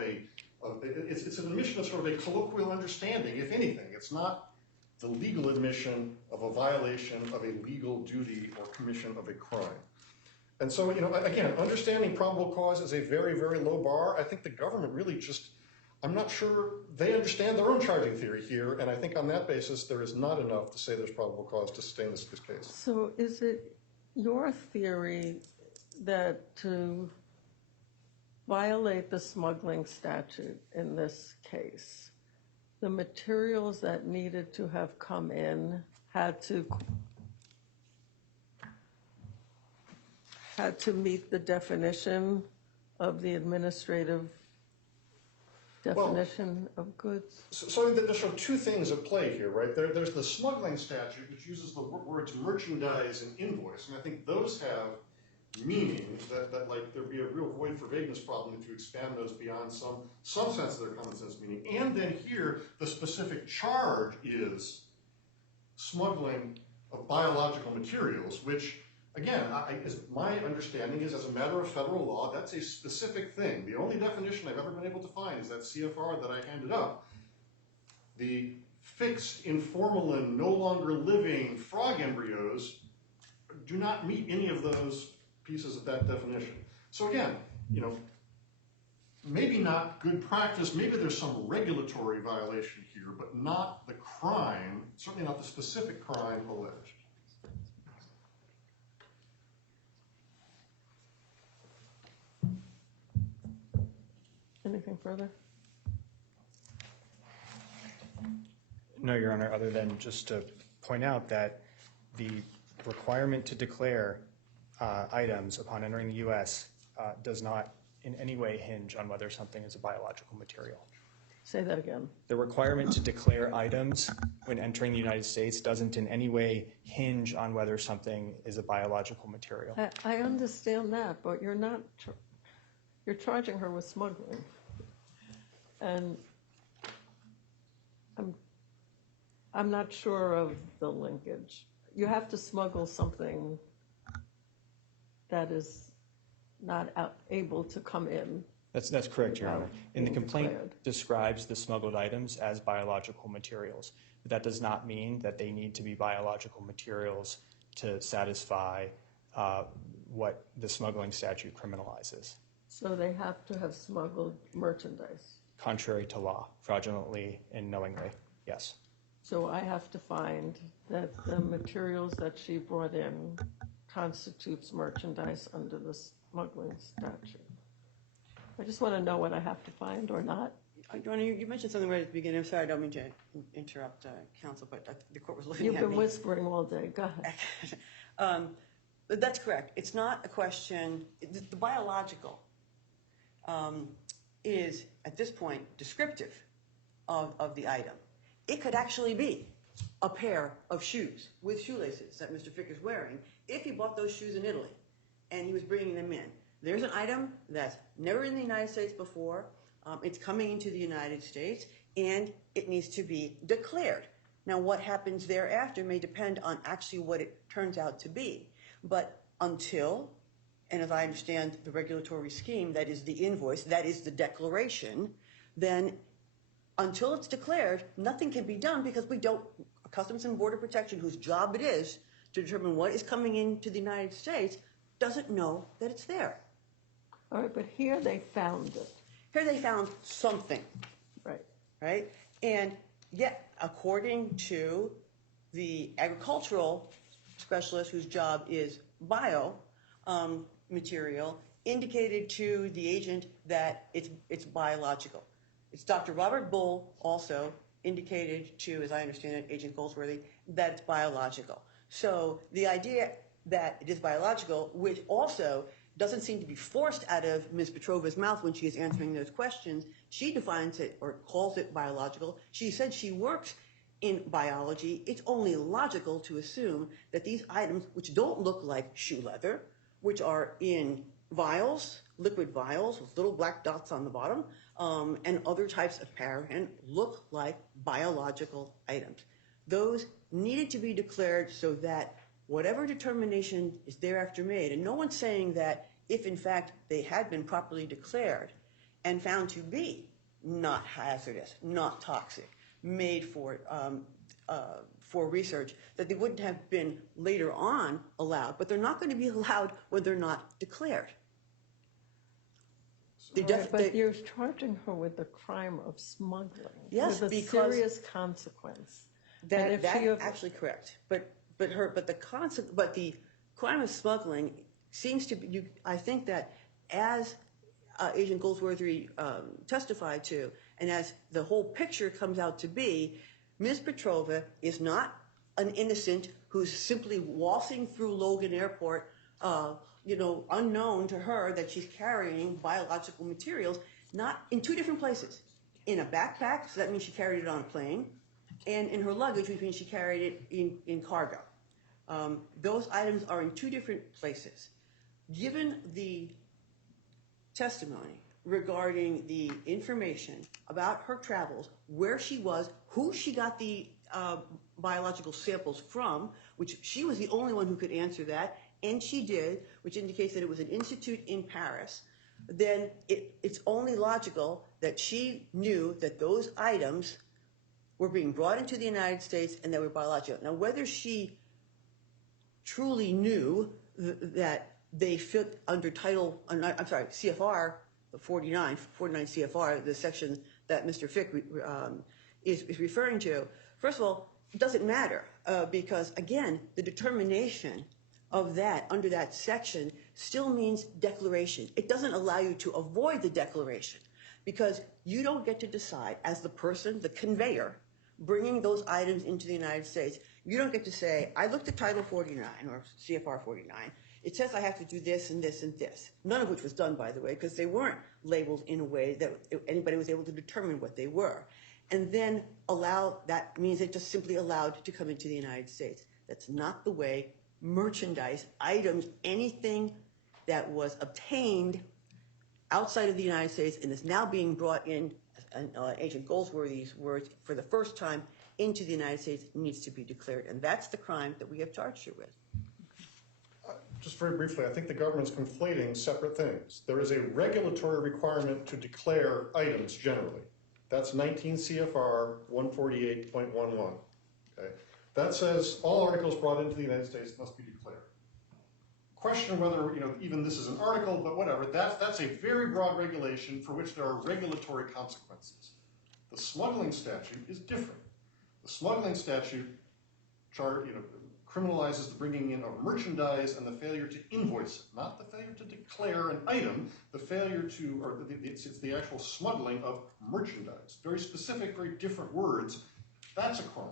it's an admission of sort of a colloquial understanding, if anything. It's not the legal admission of a violation of a legal duty or commission of a crime. And so, again, understanding probable cause is a very, very low bar. I think the government really I'm not sure they understand their own charging theory here, and I think on that basis there is not enough to say there's probable cause to sustain this case. So is it your theory that to violate the smuggling statute in this case, the materials that needed to have come in had to meet the definition of the administrative definition of goods? So there's sort of two things at play here, right? There's the smuggling statute, which uses the words merchandise and invoice, and I think those have meaning, that like there'd be a real void for vagueness problem if you expand those beyond some sense of their common sense meaning. And then here, the specific charge is smuggling of biological materials, which, again, my understanding is, as a matter of federal law, that's a specific thing. The only definition I've ever been able to find is that CFR that I handed up. The fixed in formalin, no longer living frog embryos do not meet any of those pieces of that definition. So again, you know, maybe not good practice, maybe there's some regulatory violation here, but not the crime, certainly not the specific crime alleged. Anything further? No, Your Honor, other than just to point out that the requirement to declare items upon entering the U.S. Does not in any way hinge on whether something is a biological material. Say that again. The requirement to declare items when entering the United States doesn't in any way hinge on whether something is a biological material. I understand that, but you're not, you're charging her with smuggling. And I'm not sure of the linkage. You have to smuggle something that is not able to come in. That's correct, Your Honor. And the being complaint declared. describes the smuggled items as biological materials. But that does not mean that they need to be biological materials to satisfy what the smuggling statute criminalizes. So they have to have smuggled merchandise. Contrary to law, fraudulently and knowingly, yes. So I have to find that the materials that she brought in constitutes merchandise under the smuggling statute. I just want to know what I have to find or not. Donna, you mentioned something right at the beginning. I'm sorry, I don't mean to interrupt counsel, but the court was looking You've at me. been whispering all day. Go ahead. But that's correct. It's not a question. The biological is, at this point, descriptive of the item. It could actually be a pair of shoes with shoelaces that Mr. Fick is wearing if he bought those shoes in Italy and he was bringing them in. There's an item that's never in the United States before. It's coming into the United States, and it needs to be declared. Now, what happens thereafter may depend on actually what it turns out to be. But until, and as I understand the regulatory scheme, that is the invoice, that is the declaration, then until it's declared, nothing can be done because we don't, Customs and Border Protection, whose job it is to determine what is coming into the United States, doesn't know that it's there. All right, but here they found it. Here they found something, Right. right? And yet, according to the agricultural specialist whose job is bio material, indicated to the agent that it's biological. It's Dr. Robert Bull also indicated to, as I understand it, Agent Goldsworthy, that it's biological. So the idea that it is biological, which also doesn't seem to be forced out of Ms. Petrova's mouth when she is answering those questions. She defines it or calls it biological. She said she works in biology. It's only logical to assume that these items, which don't look like shoe leather, which are in vials, liquid vials with little black dots on the bottom, and other types of paraffin, look like biological items. Those needed to be declared so that whatever determination is thereafter made, and no one's saying that if in fact they had been properly declared and found to be not hazardous, not toxic, made for research, that they wouldn't have been later on allowed, but they're not going to be allowed when they're not declared. But you're charging her with the crime of smuggling. Yes, with a because serious consequence. That's actually correct. But the crime of smuggling seems to be. I think that as Agent Goldsworthy testified to, and as the whole picture comes out to be, Ms. Petrova is not an innocent who's simply waltzing through Logan Airport, unknown to her that she's carrying biological materials, not in two different places. In a backpack, so that means she carried it on a plane, and in her luggage, which means she carried it in cargo. Those items are in two different places. given the testimony regarding the information about her travels, where she was, who she got the biological samples from, which she was the only one who could answer that, and she did, which indicates that it was an institute in Paris, then it's only logical that she knew that those items were being brought into the United States and they were biological. Now, whether she truly knew that they fit under CFR 49 CFR, the section that Mr. Fick is referring to, first of all, it doesn't matter because, again, the determination of that under that section still means declaration. It doesn't allow you to avoid the declaration because you don't get to decide as the person, the conveyor, bringing those items into the United States. You don't get to say, I looked at Title 49 or CFR 49. It says I have to do this and this and this, none of which was done, by the way, because they weren't labeled in a way that anybody was able to determine what they were. And then that means it just simply allowed to come into the United States. That's not the way merchandise, items, anything that was obtained outside of the United States and is now being brought in, Agent Goldsworthy's words, for the first time into the United States needs to be declared. And that's the crime that we have charged her with. Just very briefly, I think the government's conflating separate things. There is a regulatory requirement to declare items generally. That's 19 CFR 148.11. Okay? That says all articles brought into the United States must be declared. Question whether even this is an article, but whatever. That's a very broad regulation for which there are regulatory consequences. The smuggling statute is different. The smuggling statute criminalizes the bringing in of merchandise and the failure to invoice it, not the failure to declare an item, the failure to, or it's the actual smuggling of merchandise. Very specific, very different words. That's a crime.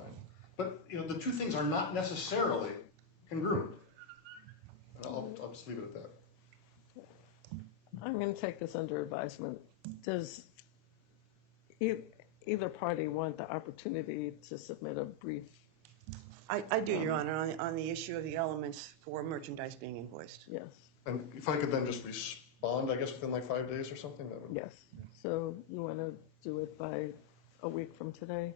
But the two things are not necessarily congruent. And I'll just leave it at that. I'm going to take this under advisement. Does either party want the opportunity to submit a brief? I do, Your Honor, on the issue of the elements for merchandise being invoiced. Yes. And if I could then just respond, I guess, within like 5 days or something? That would... Yes. So you want to do it by a week from today?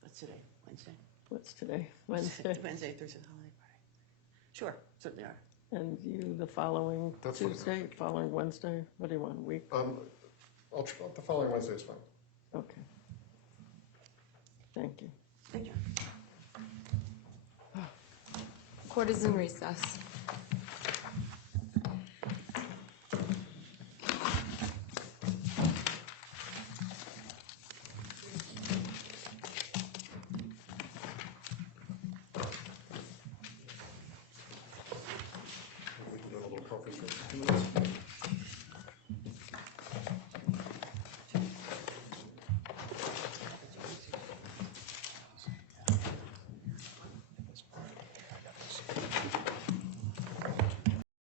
What's today? Wednesday? What's today? Wednesday? Wednesday, Thursday, holiday Friday. Sure, certainly are. And you the following That's Tuesday, following Wednesday? What do you want, a week? The following Wednesday is fine. Okay. Thank you. Thank you. Court is in recess.